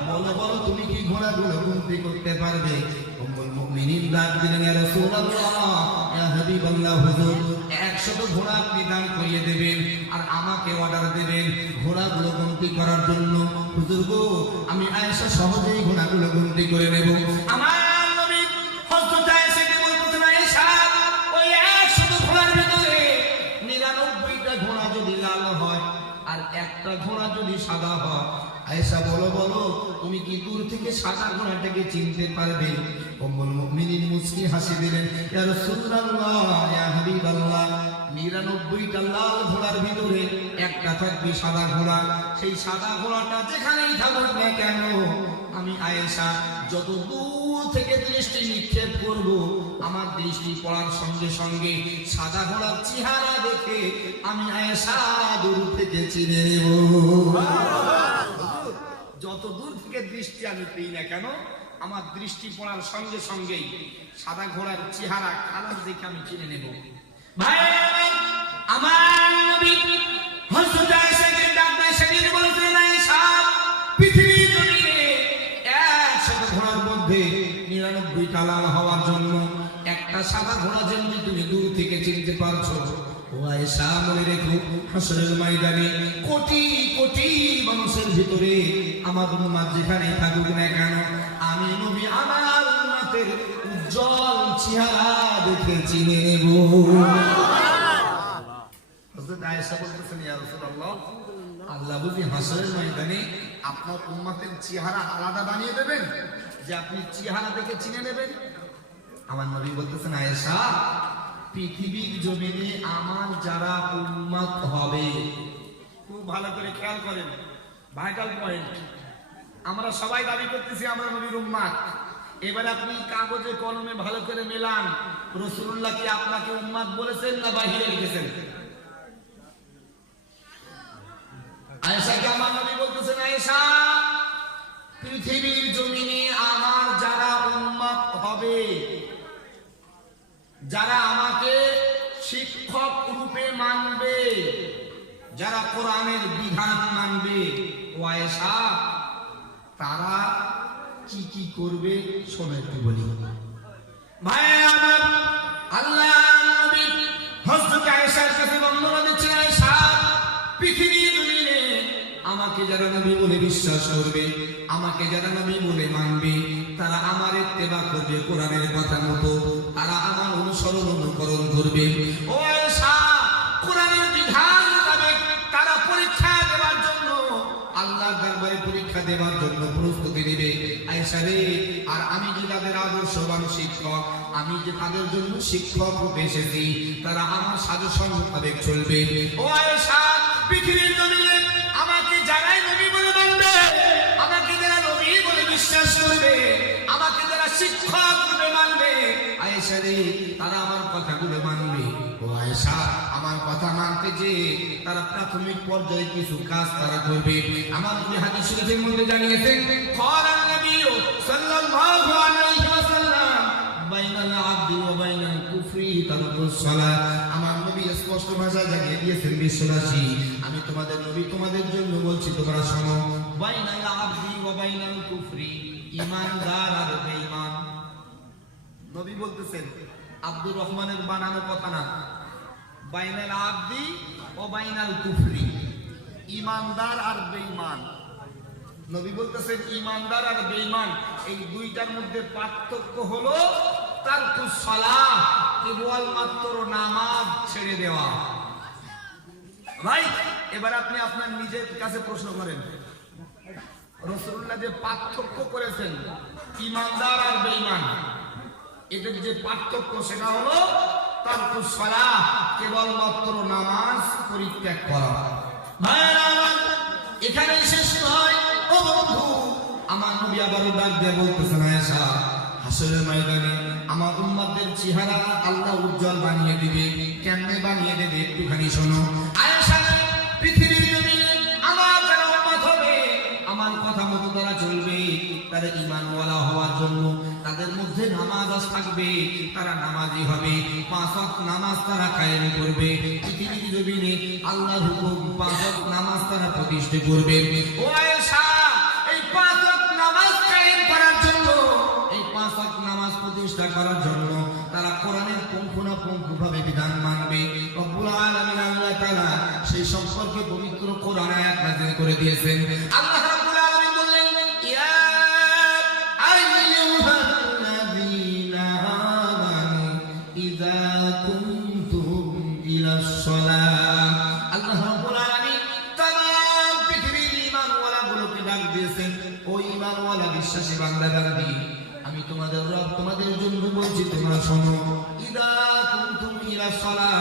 বলো বলো, তুমি কি ঘোড়াগুলো গুনতি করতে পারবে? উম্মুল মুমিনিন ডাক দিলেন, ইয়া রাসূলুল্লাহ, ইয়া হাবিবাল্লাহ, হুজুর 100 ঘোড়া আপনি দান করিয়ে দেবেন আর আমাকে অর্ডার দেবেন ঘোড়াগুলো গুনতি করার জন্য। হুজুর গো, আমি আয়েশা সহজেই ঘোড়াগুলো গুনতি করে নেব। আমার নবী হযরত আয়েশাকে বলতেছেন, আয়েশা, ওই 100 ঘোড়ার ভিতরে 99টা ঘোড়া যদি লাল হয় আর একটা ঘোড়া যদি সাদা হয়, আয়েশা বলো বলো, তুমি কি দূর থেকে সাদা ঘোড়াটাকে চিনতে পারবে? উম্মুল মুমিনিন মুস্কি হাসি দিলেন, ইয়া রাসূলুল্লাহ, ইয়া হাবিবাল্লাহ, 99টা লাল ঘোড়ার ভিতরে একটা থাকবে সাদা ঘোড়া। সেই সাদা ঘোড়াটা যেখানেই থাকুক না কেন, আমি আয়েশা যত দূর থেকে দৃষ্টি নিক্ষেপ করব, আমার দৃষ্টি পড়ার সঙ্গে সঙ্গে সাদা ঘোড়ার চেহারা দেখে আমি আয়েশা দূর থেকে চিনে নেব। যত দূর থেকে দৃষ্টি আমি পেই না কেন, আমার দৃষ্টি পড়ার সঙ্গে সঙ্গেই সাদা ঘোড়ার চেহারা কালার দেখে আমি চিনে নেব। ভাই আমার নবী হযরত আয়েশাকে ডাক দিয়ে সেদিন বলেছিলেন, আয়েশা, পৃথিবীর জমিনে 100 ঘোড়ার মধ্যে 99টা লাল হওয়ার জন্য একটা সাদা ঘোড়া যেমনি তুমি দূর থেকে চিনতে পারছো, ও আয়েশা, মনে রেখো, হাসরের ময়দানে কোটি কোটি মানুষের ভিতরে আমার উম্মত যেখানেই থাকুক না কেন, আমি নবী আমার উম্মতের উজ্জ্বল চেহারা দেখে চিনে নেব। হযরত আয়েশা বলতেছেন, ইয়া রাসূলুল্লাহ, আল্লাহ বুঝি হাসরের ময়দানে আপনার উম্মতের চেহারা আলাদা বানিয়ে দেবেন যে আপনি চেহারা দেখে চিনে নেবেন? আমার নবী বলতেছেন, আয়েশা, পৃথিবীর জমিনে আমার যারা উম্মত হবে, খুব ভালো করে খেয়াল করেন, ভাইটাল পয়েন্ট, আমরা সবাই দাবি করতেছি আমরা নবীর উম্মাত। এবার আপনি কাগজে কলমে ভালো করে মেলান, রাসূলুল্লাহ কি আপনাকে উম্মাত বলেছেন না বাহিরে লিখেছেন? আয়েশাকে আমার নবী বলতেছেন, আয়েশা, পৃথিবীর জমিনে আমার যারা উম্মত হবে, যারা আমাকে শিক্ষক রূপে মানবে, যারা কোরআনের বিধান মানবে, ও আয়েশা, তারা কি কি করবে শোনো একটু বলি। ভাই আমার, আল্লাহ নবী হযরত আয়েশার কাছে বর্ণনা দিচ্ছেন, আয়েশা, পৃথিবীর জমিনে আমাকে যারা নবী বলে বিশ্বাস করবে, আমাকে যারা নবী বলে মানবে, তারা আমার ইত্তেবা করবে কোরআনের কথা মতো, তারা আমার অনুসরণ অনুকরণ করবে। ও আয়েশা, কোরআনের বিধান মোতাবেক তারা পরীক্ষা দেওয়ার জন্য, আল্লাহর দরবারে পরীক্ষা দেওয়ার জন্য প্রস্তুতি নেবে। আয়েশা রে, আর আমি যে তাদের আদর্শবান শিক্ষক, আমি যে তাদের জন্য শিক্ষক রূপে এসেছি, তারা আমার সাজেশন মোতাবেক চলবে। ও আয়েশা, পৃথিবীর জমিনে আমাকে যারাই নবী বলে মানবে, আমাকে যারা নবী বলে বিশ্বাস করবে, আমাকে যারা শিক্ষক রূপে মানবে, আয়েশা রে, তারা আমার কথাগুলো মানবে। ও আয়েশা, আমার কথা মানতে যে তারা প্রাথমিক পর্যায়ে কিছু কাজ তারা করবে। আমার নবী হাদিস শরীফের মধ্যে জানিয়েছেন, ক্বালান নবী সাল্লাল্লাহু আলাইহি ওয়াসাল্লাম, বাইনাল আবদি ওয়া বাইনাল কুফরি তারকুস সালাত। আমার নবী স্পষ্ট ভাষায় জানিয়ে দিয়েছেন, বিশ্ববাসী, আমি তোমাদের নবী, তোমাদের জন্য বলছি, তোমরা শোনো। বাইনাল আবদি ওয়া বাইনাল কুফরি, ঈমানদার আর বেঈমান। নবী বলতেছেন, আব্দুর রহমানের বানানো কথা না, বাইনাল আবদি ও বাইনাল কুফরি, ঈমানদার আর বেঈমান। নবী বলতেছেন, ঈমানদার আর বেঈমান এই দুইটার মধ্যে পার্থক্য হলো তারকুস সালাহ, কেবলমাত্র নামাজ ছেড়ে দেওয়া। ভাই, এবার আপনি আপনার নিজের কাছে প্রশ্ন করেন, রাসূলুল্লাহ যে পার্থক্য করেছেন ঈমানদার আর বেঈমান, এদের যে পার্থক্য সেটা হলো তারকুস সালাহ, কেবলমাত্র নামাজ পরিত্যাগ করা। ভাইরা আমার, এখানেই শেষ নয়। ও বন্ধু, আমার নবী আবারও ডাক দিয়ে বলতেছেন, আয়েশা, হাসরের ময়দানে আমার উম্মতদের চেহারা আল্লাহ উজ্জ্বল বানিয়ে দিবে। কেমনে বানিয়ে দেবে একটুখানি শোনো। আয়েশা, পৃথিবীর জমিনে আমার যারা উম্মত হবে, আমার কথা মতো তারা চলবে, তারা ঈমানওয়ালা হওয়ার জন্য তাদের মধ্যে নামাজ থাকবে, তারা নামাজি হবে, 5 ওয়াক্ত নামাজ তারা কায়েম করবে। পৃথিবীর জমিনে আল্লাহর হুকুম 5 ওয়াক্ত নামাজ তারা প্রতিষ্ঠা করবে। ও আয়েশা, এই 5 ওয়াক্ত নামাজ কায়েম করার জন্য, এই 5 ওয়াক্ত নামাজ প্রতিষ্ঠা করার জন্য তারা কোরআনের পুঙ্খানুপুঙ্খভাবে বিধান মানবে। রব্বুল আলামিন আল্লাহ তাআলা সেই সম্পর্কে পবিত্র কোরআন আয়াত নাযিল করে দিয়েছেন। আল্লাহ রাব্বুল আলামিন বললেন, ইয়া আইয়ুহাল্লাযীনা আমানু ইযা কুনতুম ইলাস সালাহ। আল্লাহ রাব্বুল আলামিন তামাম পৃথিবীর ঈমানওয়ালা গুলোকে ডাক দিয়েছেন, ও ঈমানওয়ালা বিশ্বাসী বান্দা বান্দি, আমি তোমাদের রব তোমাদের জন্য বলছি, তোমরা শোনো। ইযা কুনতুম ইলাস সালাহ,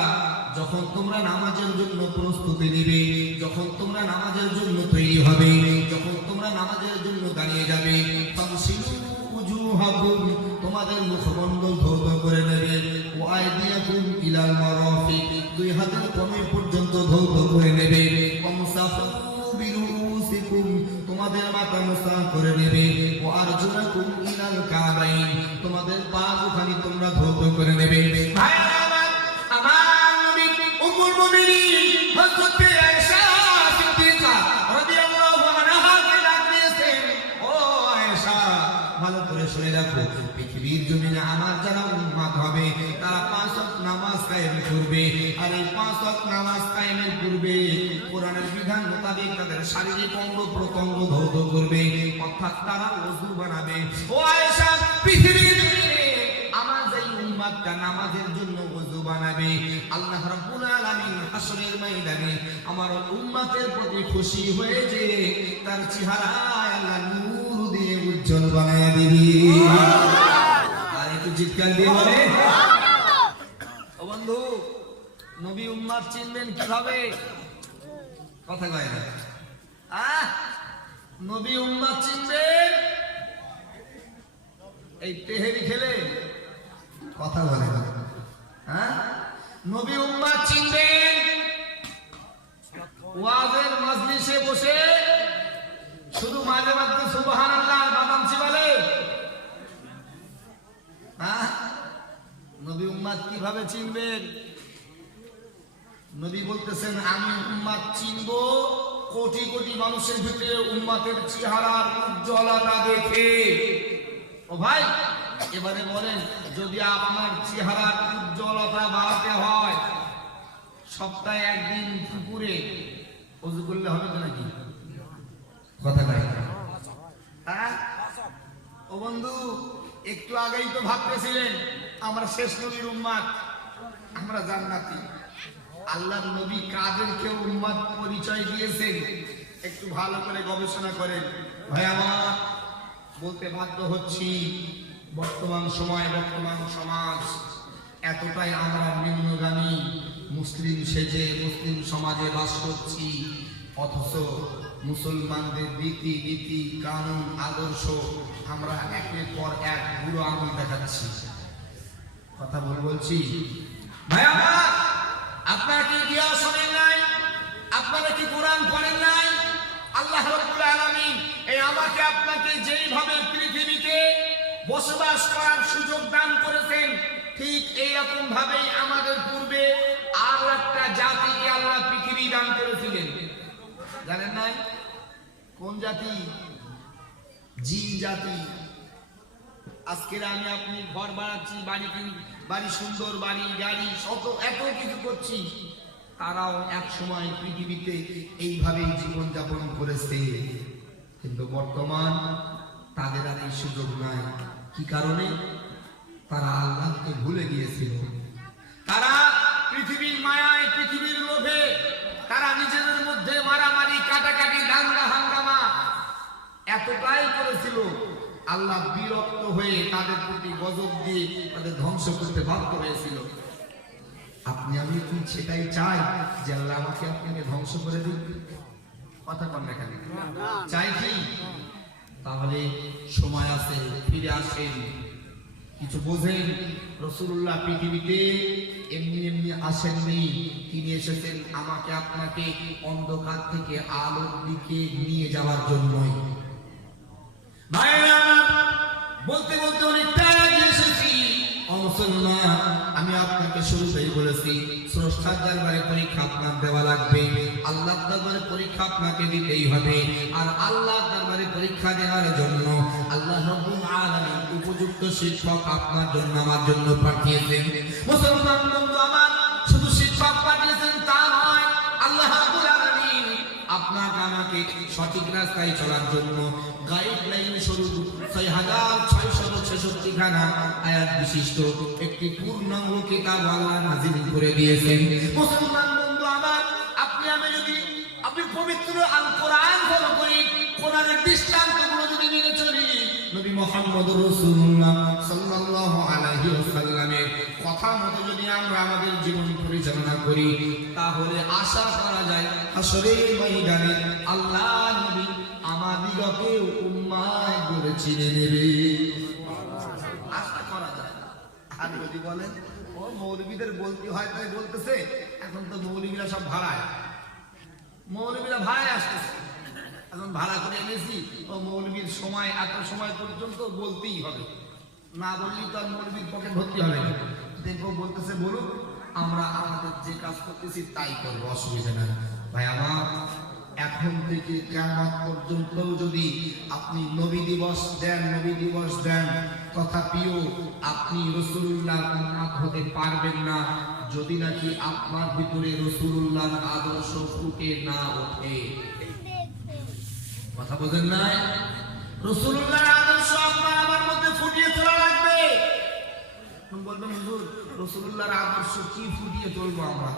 যখন তোমরা নামাজের জন্য প্রস্তুতি নিবে, যখন তোমরা নামাজের জন্য তৈরি হবে, যখন তোমরা নামাজের জন্য দাঁড়িয়ে যাবে, ফাগসিলু উজুহাকুম, তোমাদের মুখমণ্ডল ধৌত করে নেবে, ওয়া আইদিয়াকুম ইলাল মারাফিক, দুই হাতের কনুই পর্যন্ত ধৌত করে নেবে, ওয়ামসাহু বিরুসিকুম, তোমাদের মাথা মুসা করে নেবে, ওয়া আরজুলাকুম ইলাল কাবাইন, তোমাদের পা দুখানি তোমরা ধৌত করে নেবে। ভাইরা আমার, আমার নবী উম্মুল মুমিনিন হযরত আয়েশা সিদ্দিকা রাদিয়াল্লাহু আনহা-কে ডাক দিয়েছেন, ও আয়েশা, ভালো করে শুনে রাখো, পৃথিবীর জমিনে আমার যারা উম্মত হবে, তারা 5 ওয়াক্ত নামাজ কায়েম করবে, আর এই 5 ওয়াক্ত নামাজ কায়েমের পূর্বে কোরআনের বিধান মোতাবেক তাদের শারীরিক অঙ্গ প্রত্যঙ্গ ধৌত করবে, অর্থাৎ তারা ওযু বানাবে। ও আয়েশা, পৃথিবীর জমিনে আমার যেই উম্মতটা নামাজের জন্য ওযু বানাবে, আল্লাহ রাব্বুল আলামিন হাসরের ময়দানে আমার উম্মতের প্রতি খুশি হয়ে যে তার চেহারায় আল্লাহ নূর দিয়ে উজ্জ্বল বানায় দিবে। আর একটু চিৎকার দিয়ে বলে, ও বন্ধু, নবী উম্মত চিনবেন কিভাবে? কথা কয় না, নবী উম্মাত চিনবেন এই তেহেরি খেলে, কথা বলে না, হ্যাঁ? নবী উম্মাত চিনবেন ওয়াজের মজলিসে বসে শুধু মাঝে মাঝে সুবহানাল্লাহ বাদাম চিবালে, হ্যাঁ? নবী উম্মাত কিভাবে চিনবেন? নবী বলতেছেন আমি উম্মাত চিনবো কোটি কোটি মানুষের ভিতরে উম্মাতের চেহারার উজ্জ্বলতা দেখে। ও ভাই, এবারে বলেন, যদি আপনার চেহারার উজ্জ্বলতা বাড়াতে হয় সপ্তাহে একদিন পুকুরে ওযু করলে হবে তো নাকি? কথা নাই, হ্যাঁ? ও বন্ধু, একটু আগেই তো ভাবতেছিলেন আমরা শেষ নবীর উম্মাত, আমরা জান্নাতি। আল্লাহর নবী কাদেরকে উম্মাত পরিচয় দিয়েছেন একটু ভালো করে গবেষণা করেন। ভাই আমার, বলতে বাধ্য হচ্ছি, বর্তমান সময়, বর্তমান সমাজ এতটাই আমরা নিম্নগামী, মুসলিম সেজে মুসলিম সমাজে বাস করছি, অথচ মুসলমানদের রীতি নীতি কানুন আদর্শ আমরা একের পর এক বুড়ো আঙুল দেখাচ্ছি। কথা বলছি ভাই আমার, আপনারা কি ইতিহাস শোনেন নাই? আপনারা কি কোরআন পড়েন নাই? আল্লাহ রাব্বুল আলামিন এই আমাকে আপনাকে যেইভাবে পৃথিবীতে বসবাস করার সুযোগ দান করেছেন, ঠিক এইরকম ভাবেই আমাদের পূর্বে আরো একটা জাতিকে আল্লাহ পৃথিবী দান করেছিলেন। জানেন নাই? কোন জাতি? জিন জাতি। আজকের আমি আপনি ঘর বানাচ্ছি, বাড়ি সুন্দর, বাড়ি গাড়ি এত কিছু করছি, তারাও এক সময় পৃথিবীতে এইভাবেই জীবন যাপন করেছে। কিন্তু বর্তমান তাদের আর এই সুযোগ নাই। কি কারণে? তারা আল্লাহকে ভুলে গিয়েছিল। তারা পৃথিবীর মায়ায়, পৃথিবীর লোভে তারা নিজেদের মধ্যে মারামারি, কাটাকাটি, দাঙ্গা হাঙ্গামা এতটাই করেছিল, আল্লাহ বিরক্ত হয়ে তাদের প্রতি গজব দিয়ে তাদের ধ্বংস করতে বাধ্য হয়েছিল। আপনি আমি কি সেটাই চাই যে আল্লাহ আমাকে আপনাকে ধ্বংস করে দিন? কথা কন না কেন? চাই কি? তাহলে সময় আছে, ফিরে আসেন, কিছু বোঝেন। রাসূলুল্লাহ পৃথিবীতে এমনি এমনি আসেননি, তিনি এসেছেন আমাকে আপনাকে অন্ধকার থেকে আলোর দিকে নিয়ে যাওয়ার জন্যই। ভাইরা, বলতে বলতে অনেকটা এসেছি। মুসলমান, আমি আপনাকে শুরুতেই বলেছি, স্রষ্টার দরবারে পরীক্ষা আপনার দেওয়া লাগবে, আল্লাহর দরবারে পরীক্ষা আপনাকে দিতেই হবে। আর আল্লাহর দরবারে পরীক্ষা দেওয়ার জন্য আল্লাহ রাব্বুল আলামিন উপযুক্ত শিক্ষক আপনার জন্য, আমার জন্য পাঠিয়েছেন। মুসলমান বন্ধু আমার, শুধু শিক্ষক পাঠিয়েছেন তা নয়, আল্লাহ রাব্বুল আলামিন আপনাকে আমাকে সঠিক রাস্তায় চলার জন্য গাইডলাইন স্বরূপ 6666 খানা আয়াত বিশিষ্ট একটি পূর্ণাঙ্গ কিতাব আল্লাহ নাযিল করে দিয়েছেন। মুসলমান বন্ধু আমার, আপনি পবিত্র আল কোরআন ফলো করি, কোরআনের দৃষ্টান্তগুলো যদি মেনে চলি, নবী মুহাম্মদুর রাসূলুল্লাহ সাল্লাল্লাহু আলাইহি ওয়াসাল্লামের কথা মতো যদি আমরা আমাদের জীবন পরিচালনা করি, তাহলে আশা করা যায় হাসরের ময়দানে আল্লাহ নবী আমাদিগকে উম্মাত বলে চিনে নেবে। আশা করা যায়। আর যদি বলেন ও মৌলবীদের বলতে হয় তাই বলতেছে, এখন তো মৌলবীরা সব ভাড়ায়, মৌলবীরা ভাড়ায় আসতেছে, এখন ভাড়া করে এনেছি, ও মৌলবীর সময় এত সময় পর্যন্ত বলতেই হবে, না বললেই তো আর মৌলবীর পকেট ভর্তি হবে না। দেখো বলতেছে বলুক, আমরা আমাদের যে কাজ করতেছি তাই করবো, অসুবিধা নাই। ভাই আমার, এখন থেকে কিয়ামত পর্যন্ত যদি আপনি নবী দিবস দেন, তথাপিও আপনি রাসূলুল্লাহ উম্মত হতে পারবেন না যদি নাকি আপনার ভিতরে রাসূলুল্লাহর আদর্শ ফুটে না ওঠে। কথা বোঝেন নাই? রাসূলুল্লাহর আদর্শ আপনার আমার মধ্যে ফুটিয়ে তোলা লাগবে। বলবেন হুজুর, রাসূলুল্লাহর আদর্শ কি ফুটিয়ে তুলবো আমরা?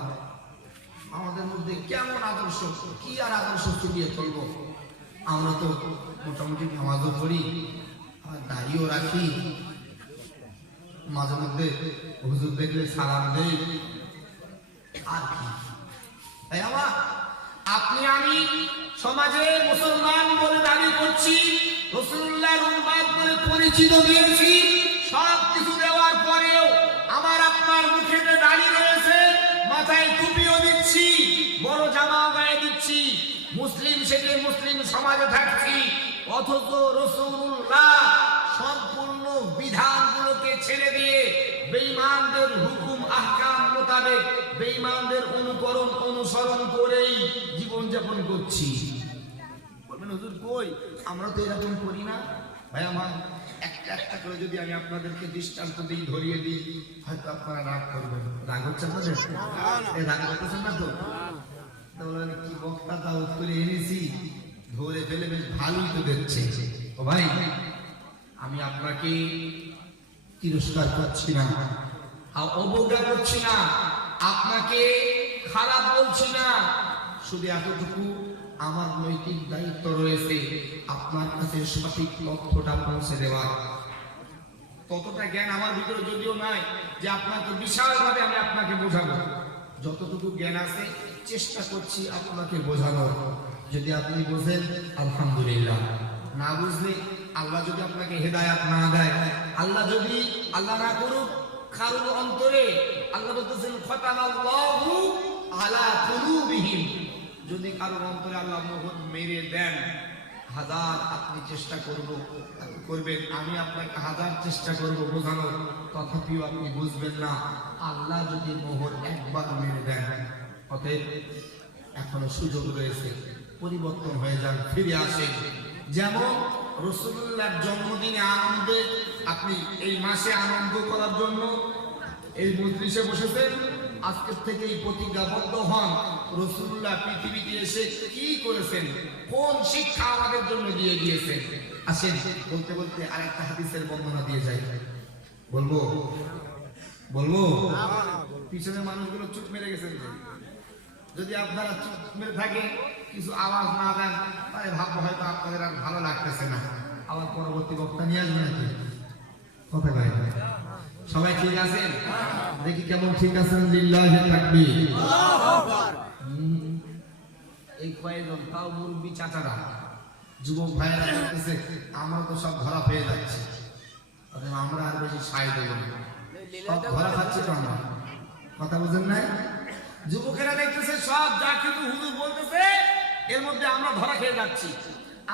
আমাদের মধ্যে কেমন আদর্শ, কি আর আদর্শ ফুটিয়ে তুলবো? আমরা তো মোটামুটি নামাজও পড়ি, আর দাড়িও রাখি, মাঝে মধ্যে হুজুর দেখলে সালাম দেই, আর কি? তাই আমার আপনি আমি সমাজে মুসলমান বলে দাবি করছি, রাসূলুল্লাহর উম্মত বলে পরিচিত দিয়েছি, সব কিছু দেওয়ার পরেও আমার আপনার মুখেতে দাড়ি রয়েছে, মাথায় টুপিও দিচ্ছি, বড় জামাও গায়ে দিচ্ছি, মুসলিম সেজে মুসলিম সমাজে থাকছি, অথচ রাসূলুল্লাহ সম্পূর্ণ বিধানগুলোকে ছেড়ে দিয়ে বেঈমানদের হুকুম আহকাম মোতাবেক বেঈমানদের অনুসরণ করেই জীবনযাপন করছি। বলবেন হুজুর কই, আমরা তো এরকম করি না। ভাই আমার, একটা একটা করে যদি আমি আপনাদেরকে দৃষ্টান্ত দিই, ধরিয়ে দিই, হয়তো আপনারা রাগ করবেন। রাগ হচ্ছে আপনাদের? এই রাগ করতেছেন না তো? বলবেন কি বক্তা তা উত্তরে এনেছি, ধরে ফেলে বেশ ভালোই তো দেখছে। ও ভাই, আমি আপনাকে তিরস্কার করছি না, অবজ্ঞা করছি না, আপনাকে খারাপ বলছি না, শুধু এতটুকু আমার নৈতিক দায়িত্ব রয়েছে আপনার কাছে সঠিক তথ্যটা পৌঁছে দেওয়া। ততটা জ্ঞান আমার ভিতরে যদিও নাই যে আপনাকে বিশালভাবে আমি আপনাকে বোঝাবো, যতটুকু জ্ঞান আছে চেষ্টা করছি আপনাকে বোঝানোর। যদি আপনি বোঝেন আলহামদুলিল্লাহ, না বুঝলে আল্লাহ যদি আপনাকে হেদায়াত না দেয়, আল্লাহ না করুক কারো অন্তরে, আল্লাহ বলতেছেন ফাতানাল্লাহু আলা কুলুবিহিম, যদি কারো অন্তরে আল্লাহ মোহর মেরে দেন, হাজার আপনি চেষ্টা করবেন, আমি আপনাকে হাজার চেষ্টা করব বোঝানোর, তথাপিও আপনি বুঝবেন না। আল্লাহ যদি মোহর একবার মেরে দেন, অতএব এখনো সুযোগ রয়েছে, পরিবর্তন হয়ে যান, ফিরে আসেন। যেমন রাসূলুল্লাহর জন্মদিনে আনন্দে আপনি এই মাসে আনন্দ করার জন্য এই মজলিসে বসেছেন, আজকের থেকেই প্রতিজ্ঞাবদ্ধ হন রাসূলুল্লাহ পৃথিবীতে এসে কি করেছেন, কোন শিক্ষা আমাদের জন্য দিয়ে গিয়েছেন। আসেন, বলতে বলতে আরেকটা হাদিসের বর্ণনা দিয়ে যাই। বলবো পিছনের মানুষগুলো চুপ মেরে গেছেন। যদি আপনারা চুপ মেরে থাকে, কিছু আওয়াজ না দেন, তাহলে ভাববো হয়তো আপনাদের আর ভালো লাগতেছে না, আবার পরবর্তী বক্তা নিয়ে আসবে নাকি। কথা কয় সবাই ঠিক আছেন? দেখি কেমন ঠিক আছেন। লিল্লাহি তাকবীর। এই কয়েকজন তাও মুরব্বী চাচারা, যুবক ভাইয়েরা বলতেছে আমরা তো সব ধরা পেয়ে যাচ্ছি, আমরা আর বেশি সাই দেব না, সব ধরা খাচ্ছি তো আমরা। কথা বুঝেন নাই? যুবকেরা দেখতেছে সব যা কিছু হুজুর বলতেছে এর মধ্যে আমরা ধরা খেয়ে যাচ্ছি।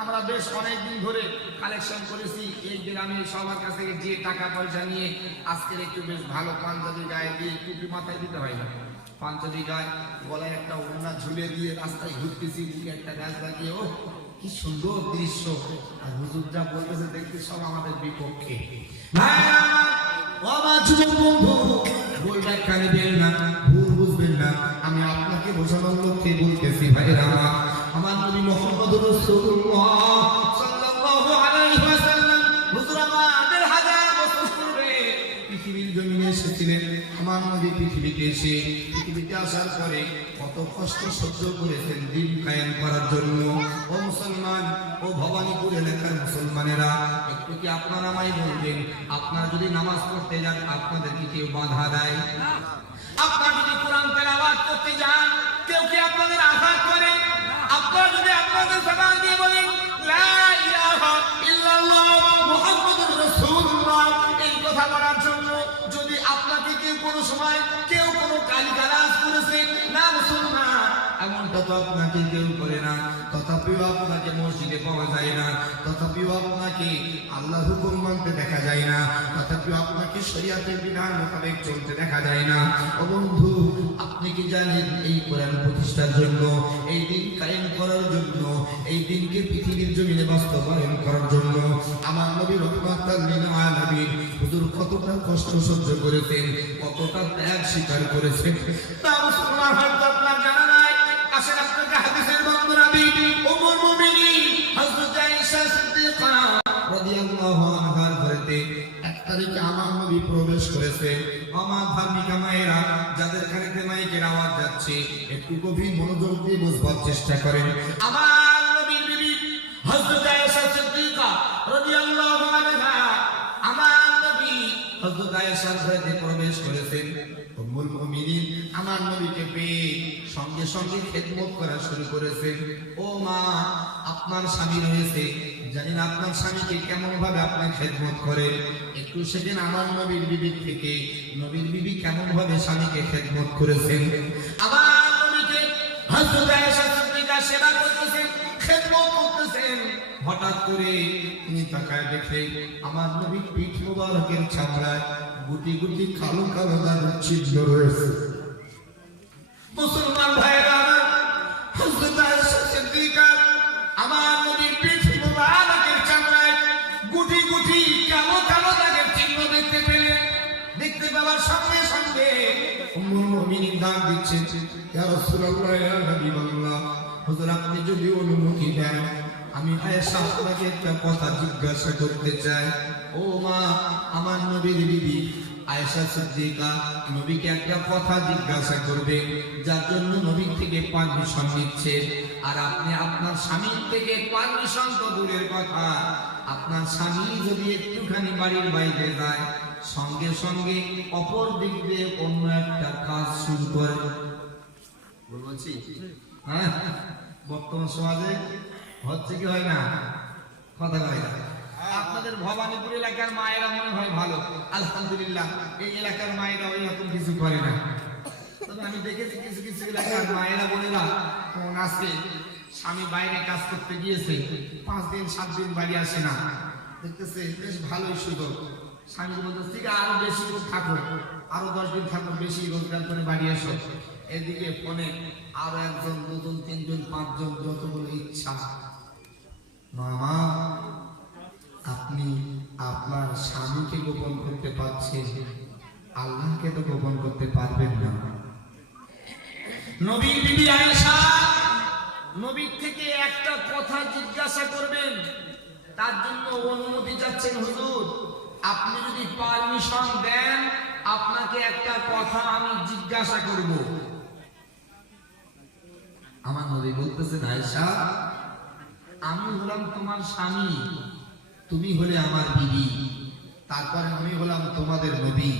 আমরা বেশ অনেকদিন ধরে কালেকশন করেছি এই গ্রামে, সবার কাছ থেকে যে টাকা পয়সা নিয়ে আজকের একটু বেশ ভালো পাঞ্জাবি গায়ে দিয়ে, টুপি মাথায় দিতে হয় না, পাঞ্জাবি গায়ে, গলায় একটা ওড়না ঝুলে দিয়ে রাস্তায় ঘুরতেছি, বুকে একটা গাছ লাগিয়ে, ও কি সুন্দর দৃশ্য। আর হুজুর যা বলতেছে দেখতে সব আমাদের বিপক্ষে। বলটা কানিবেন না, ভুল বুঝবেন না, আমি আপনাকে বোঝানোর লক্ষ্যে বলতেছি। ভাইরা আমার নবী মুহাম্মদুর রাসূলুল্লাহ সাল্লাল্লাহু আলাইহি ওয়াসাল্লাম হুজুর আমাদের হাজার বছর পূর্বে পৃথিবীর জমিনে এসেছিলেন। আমার নবী পৃথিবীতে এসে, পৃথিবীতে আসার পরে কত কষ্ট সহ্য করেছেন দিন কায়েম করার জন্য। ও মুসলমান, ও ভবানীপুর এলাকার মুসলমানেরা, একটু কি আপনারা আমায় বলবেন, আপনারা যদি নামাজ পড়তে যান আপনাদের কি কেউ বাধা দেয়? আপনারা যদি কোরআন তেলাওয়াত করতে যান কেউ কি আপনাদের আঘাত করে? আপনারা যদি আপনাদের জবান দিয়ে বলেন লা ইলাহা ইল্লাল্লাহ মুহাম্মাদুর রাসূলুল্লাহ, এই কথা বলার জন্য যদি আপনাকে কেউ কোনো সময় কেউ কোনো গালিগালাজ করেছে, না মুসলমান এমনটা তো আপনাকে কেউ করে না, তথাপিও আপনাকে মসজিদে পাওয়া যায় না, তথাপিও আপনাকে আল্লাহর হুকুম মানতে দেখা যায় না, তথাপিও আপনাকে শরীয়তের বিধান মোতাবেক চলতে দেখা যায় না। ও বন্ধু, আপনি কি জানেন এই কোরআন প্রতিষ্ঠার জন্য, এই দিন কায়েম করার জন্য, এই দিনকে পৃথিবীর জমিনে বাস্তবায়ন করার জন্য আমার নবী রাহমাতুল লিল আলামিন হুজুর কতটা কষ্ট সহ্য করেছেন, কতটা ত্যাগ স্বীকার করেছেন, তা মুসলমান হয়তো আপনার জানা নাই। আসেন আপনাকে হাদিসের বর্ণনা দিই। উম্মুল মুমিনিন হযরত আয়েশা সিদ্দিকা রাদিয়াল্লাহু আনহার ঘরেতে এক তারিখে আমার নবী প্রবেশ করেছে। আমার ধার্মিকা মায়েরা, যাদের কানেতে মাইকের আওয়াজ যাচ্ছে, একটু গভীর মনোযোগ দিয়ে বুঝবার চেষ্টা করেন। আমার নবীর বিবি হযরত আয়েশা সিদ্দিকা রাদিয়াল্লাহু আনহা, আমার নবী হযরত আয়েশার ঘরে প্রবেশ করেছেন। উম্মুল মুমিনিন আমার নবীকে পেয়ে সঙ্গে সঙ্গে খেদমত করা শুরু করেছেন। ও মা, আপনার স্বামী রয়েছে, জানি না আপনার স্বামীকে কেমন ভাবে আপনি খেদমত করেন। একটু সেদিন আমার নবীর বিবি থেকে নবীর বিবি কেমন ভাবে স্বামীকে খেদমত করেছেন। আমার নবীকে হযরত আয়েশা সিদ্দিকা সেবা করতেছেন, খেদমত করতেছেন। হঠাৎ করে তিনি তাকায় দেখে আমার নবীর পিঠ মোবারকের চামড়ায় গুটি গুটি কালো কালো দাগের চিহ্ন রয়েছে। মুসলমান ভাইরা, হযরত আয়েশা সিদ্দিকা আমার নবীর পিঠ মোবারকের চামড়ায় গুটি গুটি কালো কালো দাগের চিহ্ন দেখতে পেলেন। দেখতে পাওয়ার সঙ্গে সঙ্গে উম্মুল মুমিনিন ডাক দিচ্ছেন, ইয়া রাসূলুল্লাহ, ইয়া হাবিবাল্লাহ, হুজুর আপনি যদি অনুমতি দেন আমি আয়েশা আপনাকে একটা কথা জিজ্ঞাসা করতে চাই। ও মা, আমার নবীর বিবি আয়েশা সিদ্দিকা নবীকে একটা কথা জিজ্ঞাসা করবে, যার জন্য নবী থেকে পারমিশন নিচ্ছে। আর আপনি আপনার স্বামীর থেকে পারমিশন তো দূরের কথা, আপনার স্বামী যদি একটুখানি বাড়ির বাইরে যায় সঙ্গে সঙ্গে অপর দিক দিয়ে অন্য একটা কাজ শুরু করে। বলছি হ্যাঁ, বর্তমান সমাজে হচ্ছে কি হয় না? কথা কয় না। আপনাদের ভবানীপুর এলাকার মায়েরা মনে হয় ভালো, আলহামদুলিল্লাহ। এই এলাকার মায়েরা ওই রকম কিছু করে না। তবে আমি দেখেছি কিছু কিছু এলাকার মায়েরা বোনেরা কোন আছে, স্বামী বাইরে কাজ করতে গিয়েছে, 5 দিন 7 দিন বাড়ি আসে না, দেখতেছে বেশ ভালোই সুযোগ। স্বামী বলতেছে ঠিক আরো বেশি দিন থাকো, আরো 10 দিন থাকো, বেশি রোজগার করে বাড়ি এসো। এদিকে ফোনে আরো 1 জন 2 জন 3 জন 5 জন যতগুলো ইচ্ছা। মামা, আপনি আপনার স্বামীকে গোপন করতে পারছেন, আল্লাহকে তো গোপন করতে পারবেন না। নবীর বিবি আয়েশা নবীর থেকে একটা কথা জিজ্ঞাসা করবেন, তার জন্য অনুমতি চাচ্ছেন। হুজুর আপনি যদি পারমিশন দেন আপনাকে একটা কথা আমি জিজ্ঞাসা করব। আমার নবী বলতেছেন, আয়েশা আমি হলাম তোমার স্বামী, তুমি হলে আমার বিবি, তারপরে আমি হলাম তোমাদের নবী।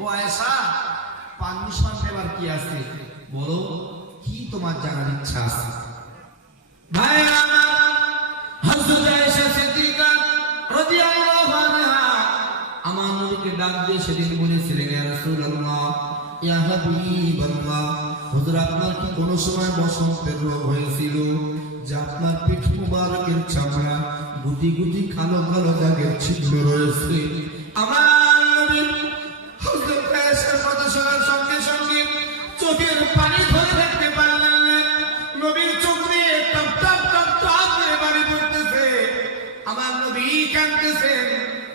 ও আয়েশা, পারমিশন দেওয়ার কি আছে, বলো কি তোমার জানার ইচ্ছা আছে? ভাইরা আমার, হযরত আয়েশা সিদ্দিকা রাদিয়াল্লাহু আনহা আমার নবীকে ডাক দিয়ে সেদিন বলেছিলেন, ইয়া রাসূলুল্লাহ, ইয়া হাবিবাল্লাহ, হুজুর আপনার কি কোনো সময় বসন্তের রোগ হয়েছিল, যে আপনার পিঠ মুবারকের চামড়া গুটি গুটি কালো কালো দাগের চিহ্ন রয়েছে? আমার নবী হযরত আয়েশার কথা শোনার সঙ্গে সঙ্গে চোখের পানি ধরে রাখতে পারলেন না। নবীর চোখ দিয়ে টপ টপ টপ টপ করে পানি পড়তেছে। আমার নবী কাঁদতেছেন।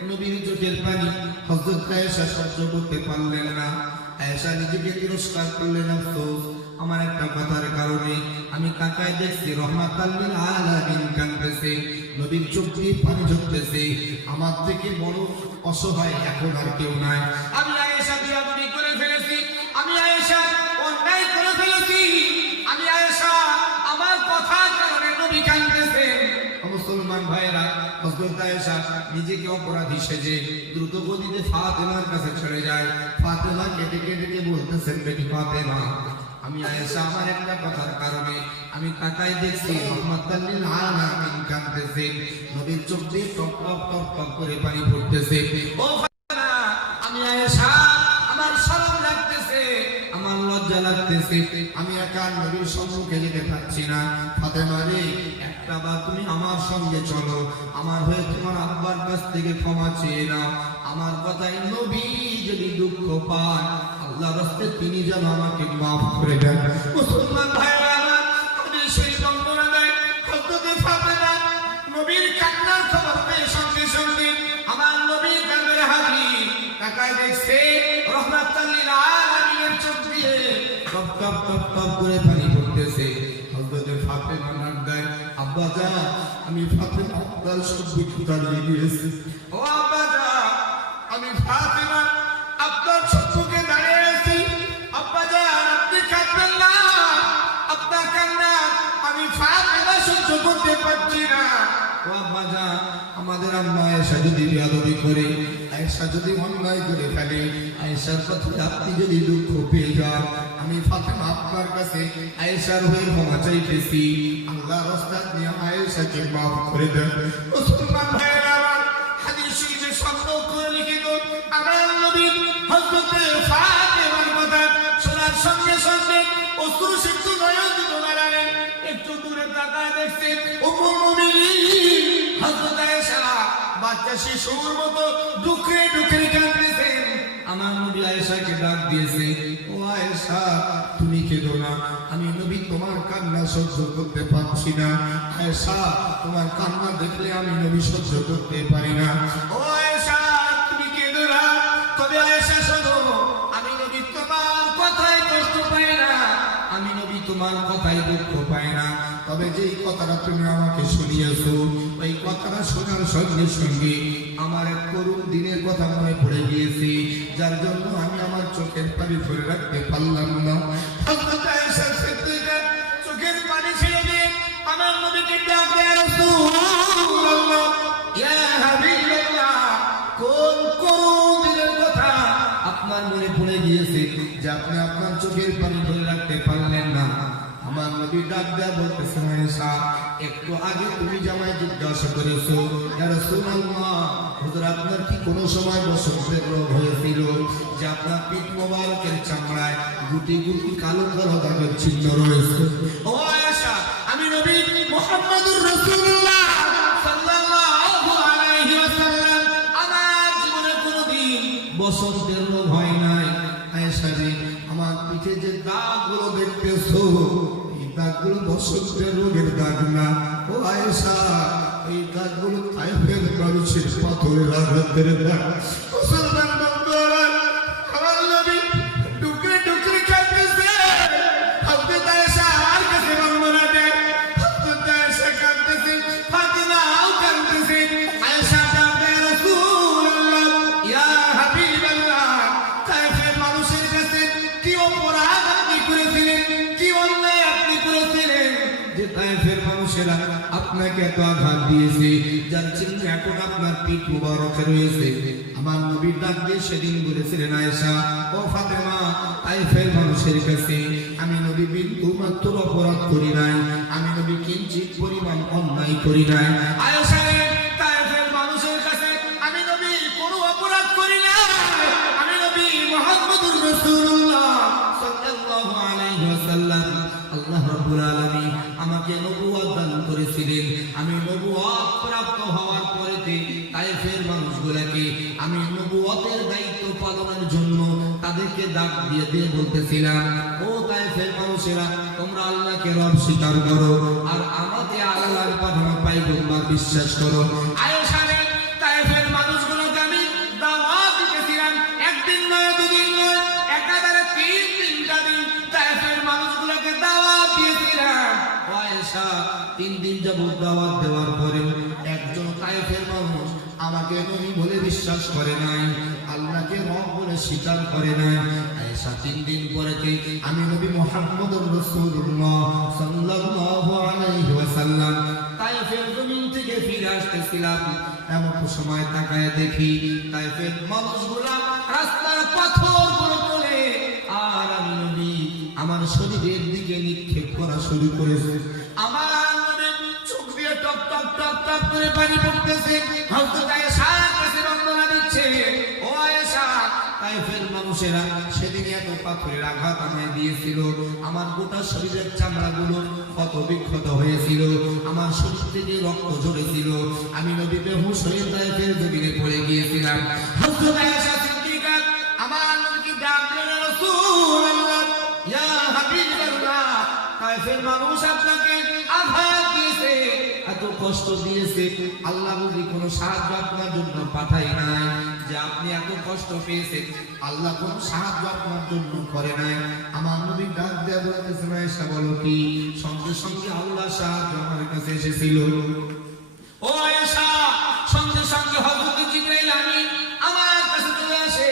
নবীর চোখের পানি হযরত আয়েশা সহ্য করতে পারলেন না। আয়েশা নিজেকে তিরস্কার করলেন, আফসোস আমার একটা কথার কারণে আমি তাকায় দেখছি রহমাতাল লিল আলামিন কাঁদতেছে, নবীর চোখ দিয়ে পানি ঝরতেছে। আমার থেকে বড় অসহায় এখন আর কেউ নাই। আমি আয়েশা বিয়াদবি করে ফেলেছি, আমি আয়েশা অন্যায় করে ফেলেছি, আমি আয়েশা আমার কথার কারণে নবী কাঁদতেছেন। মুসলমান ভাইরা, হযরত আয়েশা নিজেকে অপরাধী সেজে দ্রুত গতিতে ফাতেমার কাছে চলে যায়। ফাতেমা কেঁদে কেঁদে বলতেছেন, বেটি ফাতেমা, আমি আয়েশা আমার একটা কথার কারণে আমি তাকাই দেখছি রহমাতাল লিল আলামিন কাঁদতেছে, নবীর চোখ দিয়ে টপ টপ টপ টপ করে পানি পড়তেছে। ও ফাতেমা, আমি আয়েশা আমার শরম লাগতেছে, আমার লজ্জা লাগতেছে, আমি একা নবীর সম্মুখে যেতে পারছি না। ফাতেমা রে, একটা বার তুমি আমার সঙ্গে চলো, আমার হয়ে তোমার আব্বার কাছ থেকে ক্ষমা চেয়ে নাও। আমার কথায় নবী যদি দুঃখ পায় আল্লাহর রাস্তে তিনি যেন আমাকে মাফ করে দেন। মুসলমান ভাইরা আমার, আমি সেই বর্ণনা দেয় হযরত ফাতেমা নবীর কান্নার খবর পেয়ে সঙ্গে সঙ্গে আমার নবীর কাছে হাজির। তাকায় দেখছে রহমাতাল লিল আলামিনের চোখ দিয়ে টপ টপ টপ টপ করে পানি পড়তেছে। হযরত ফাতেমা ডাক দেয়, আব্বা জান, আমি ফাতেমা আপনার সব দুঃখ দাঁড়িয়ে গিয়েছি। ও আব্বা জান, আমি ফাতেমা আপনার সম্মুখে দাঁড়িয়ে আছি। আব্বা জান, আপনি কাঁদবেন না, আপনার কান্না আমি ফাতেমা সহ্য করতে পারছি না। ও আব্বা জান, আমাদের আম্মা আয়েশা যদি বিয়াদবি করে আয়েশা যদি অন্যায় করে ফেলে, আয়েশার কথা আপনি যদি দুঃখ পেয়ে যান, আমি ফাতেমা আপনার কাছে আয়েশার হয়ে ক্ষমা চাইতেছি। আল্লাহ রাস্তা দিয়ে আয়েশাকে মাফ করে দেন। মুসলমান ভাইরা আমার, হাদিস শরীফে সংগ্রহ করে লিখিত আমার নবী হযরত ফাতেমার কথা শোনার সঙ্গে সঙ্গে অশ্রুসিক্ত নয়ন দুটো মেলালেন। একটু দূরে তাকায় দেখছে উম্মুল মুমিনিন হযরত আয়েশা বাচ্চা শিশুর মতো ডুকরে ডুকরে কাঁদতেছেন। আমার নবী আয়েশাকে ডাক দিয়েছে, ও আয়েশা তুমি কেঁদো না, আমি নবী তোমার কান্না সহ্য করতে পারছি না। আয়েশা তোমার কান্না দেখলে আমি নবী সহ্য করতে পারি না। ও আয়েশা তুমি কেঁদো না, তবে আয়েশা শোনো, আমি নবী তোমার কথায় কষ্ট পাই না, আমি নবী তোমার কথায় দুঃখ পাই না। তবে যেই কথাটা তুমি আমাকে শুনিয়েছো, ওই কথাটা শোনার সঙ্গে সঙ্গে আমার এক করুণ দিনের কথা মনে পড়ে গিয়েছে, যার জন্য আমি আমার চোখের পানি ধরে রাখতে পারলাম না। হযরত আয়েশা সিদ্দিকা চোখের পানি ছেড়ে দিয়ে আমার নবীকে ডাক দেয়, রাসূলুল্লাহ, ইয়া হাবিবাল্লাহ, কোন করুণ দিনের কথা আপনার মনে পড়ে গিয়েছে যে আপনি আপনার চোখের পানি ধরে রাখতে পারলেন না? আমার নবী ডাক দেয়া বলতেছেন, আয়েশা একটু আগে তুমি জামাই জিজ্ঞাসা করেছো, ইয়া রাসূলুল্লাহ, হুজুর আপনার কি কোনো সময় বসন্তের রোগ হয়েছিল যে আপনার পিঠ মোবারকের চামড়ায় গুটি গুটি কালো কালো দাগের চিহ্ন রয়েছে? ও আয়েশা, আমি নবী মুহাম্মদুর রাসূলুল্লাহ সাল্লাল্লাহু আলাইহি ওয়াসাল্লাম আমার জীবনে কোনোদিন বসন্তের রোগ হয় নাই। আয়েশা রে, আমার পিঠে যে দাগগুলো দেখতেছো, এই দাগগুলো বসন্তের রোগের দাগ না। ও আয়েশা, এই দাগগুলো তায়েফের মানুষের পাথরের আঘাতের দাগ। মুসলমান বন্ধু আমার নবী ডুকরে ডুকরে কাঁদতেছে। হযরত আয়েশার কাছে বর্ণনা দেয়, হযরত আয়েশা কাঁদতেছে, ফাতিমাও কাঁদতেছে। আয়েশা ডাক দেয়, রাসূলুল্লাহ, ইয়া হাবিবাল্লাহ, তায়েফের মানুষের কাছে কি অপরাধ আপনি করেছিলেন, কি অন্যায় আপনি করেছিলেন যে তায়েফের মানুষেরা আপনাকে এত আঘাত দিয়েছে, যার চিহ্ন এখন আপনার পিঠ মুবারকে রয়েছে? আমার নবী ডাক দিয়ে সেদিন বলেছিলেন, আয়েশা, ও ফাতেমা, তায়েফের মানুষের কাছে আমি নবী বিন্দু মাত্র অপরাধ করি নাই, আমি নবী কিঞ্চিত পরিমাণ অন্যায় করি নাই। আয়েশা রে, তায়েফের মানুষের কাছে আমি নবী কোনো অপরাধ করি নাই, আমি নবী মুহাম্মদুর রাসূলুল্লাহ সাল্লাল্লাহু আলাইহি ওয়াসাল্লাম, আল্লাহ রাব্বুল আলামিন আমাকে নবুয়ত দান করেছিলেন। আমি নবুয়ত প্রাপ্ত হওয়ার পরেতে তায়েফের মানুষগুলোকে আমি নবুয়তের দায়িত্ব পালনের জন্য তাদেরকে ডাক দিয়ে দিয়ে বলতেছিলাম, ও তায়েফের মানুষেরা, তোমরা আল্লাহকে রব স্বীকার করো আর আমাকে আল্লাহর পাঠানো পয়গম্বর বিশ্বাস করো। আয়েশা রে, তায়েফের মানুষগুলোকে আমি দাওয়াত দিতেছিলাম, একদিন নয়, দুদিন নয়, একাধারে 3-3টা দিন তায়েফের মানুষগুলোকে দাওয়াত দিয়েছিলাম। আয়েশা, 3 দিন যাবত দাওয়াত দেওয়ার পরে একজন তায়েফের মানুষ আমাকে নবী বলে বিশ্বাস করে নাই, আল্লাহকে রব বলে স্বীকার করে নাই। আয়েশা, 3 দিন পরেতে আমি নবী মুহাম্মদুর রাসূলুল্লাহ সাল্লাল্লাহু আলাইহি ওয়াসাল্লাম তায়েফের জমিন থেকে ফিরে আসতেছিলাম। এমন সময় তাকায় দেখি তায়েফের মানুষগুলা রাস্তার পাথরগুলো তোলে আর আমি নবী আমার শরীরের দিকে নিক্ষেপ করা শুরু করেছে। আমার নবী চোখ দিয়ে টপ টপ টপ টপ করে পানি পড়তেছে। হযরত আয়েশা কাছে বর্ণনা দিচ্ছে, ও আয়েশা, তায়েফের মানুষেরা সেদিন এত পাথরের আঘাত আমায় দিয়েছিল, আমার গোটা শরীরের চামড়াগুলো ক্ষত বিক্ষত হয়েছিল, আমার শরীর থেকে রক্ত ঝরেছিল, আমি নবী বেহুশ হয়ে তায়েফের জমিনে পড়ে গিয়েছিলাম। হযরত আয়েশা সিদ্দিকা আমার নবীকে ডাক দিলেন, রাসূলুল্লাহ, ইয়া হাবিবাল্লাহ, তায়েফের মানুষ আপনাকে আঘাত দিয়েছে, এত কষ্ট দিয়েছে, আল্লাহ বুঝি কোনো সাহায্য আপনার জন্য পাঠায় নাই যে আপনি এত কষ্ট পেয়েছেন, আল্লাহ কোনো সাহায্য আপনার জন্য করে নাই? আমার নবী ডাক দেয়া বলতেছেন, আয়েশা বলো কি? সঙ্গে সঙ্গে আল্লাহ সাহায্য আমার কাছে এসেছিল। ও আয়েশা, সঙ্গে সঙ্গে হযরত জিবরাইল আমিন আমার কাছে চলে আসে,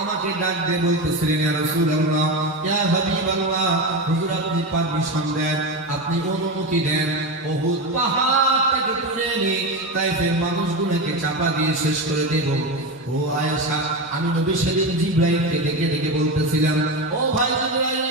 আমাকে ডাক দিয়ে বলতেছিলেন, ইয়া রাসূলুল্লাহ, ইয়া হাবিবাল্লাহ, হুজুর আপনি পারমিশন দেন, আপনি অনুমতি দেন, উহুদ পাহাড়টাকে তুলে নিয়ে তাইফের মানুষগুলোকে চাপা দিয়ে শেষ করে দেব। ও আয়েশা, আমি নবী সেদিন জিব্রাইলকে ডেকে ডেকে বলতেছিলাম, ও ভাই জিব্রাইল,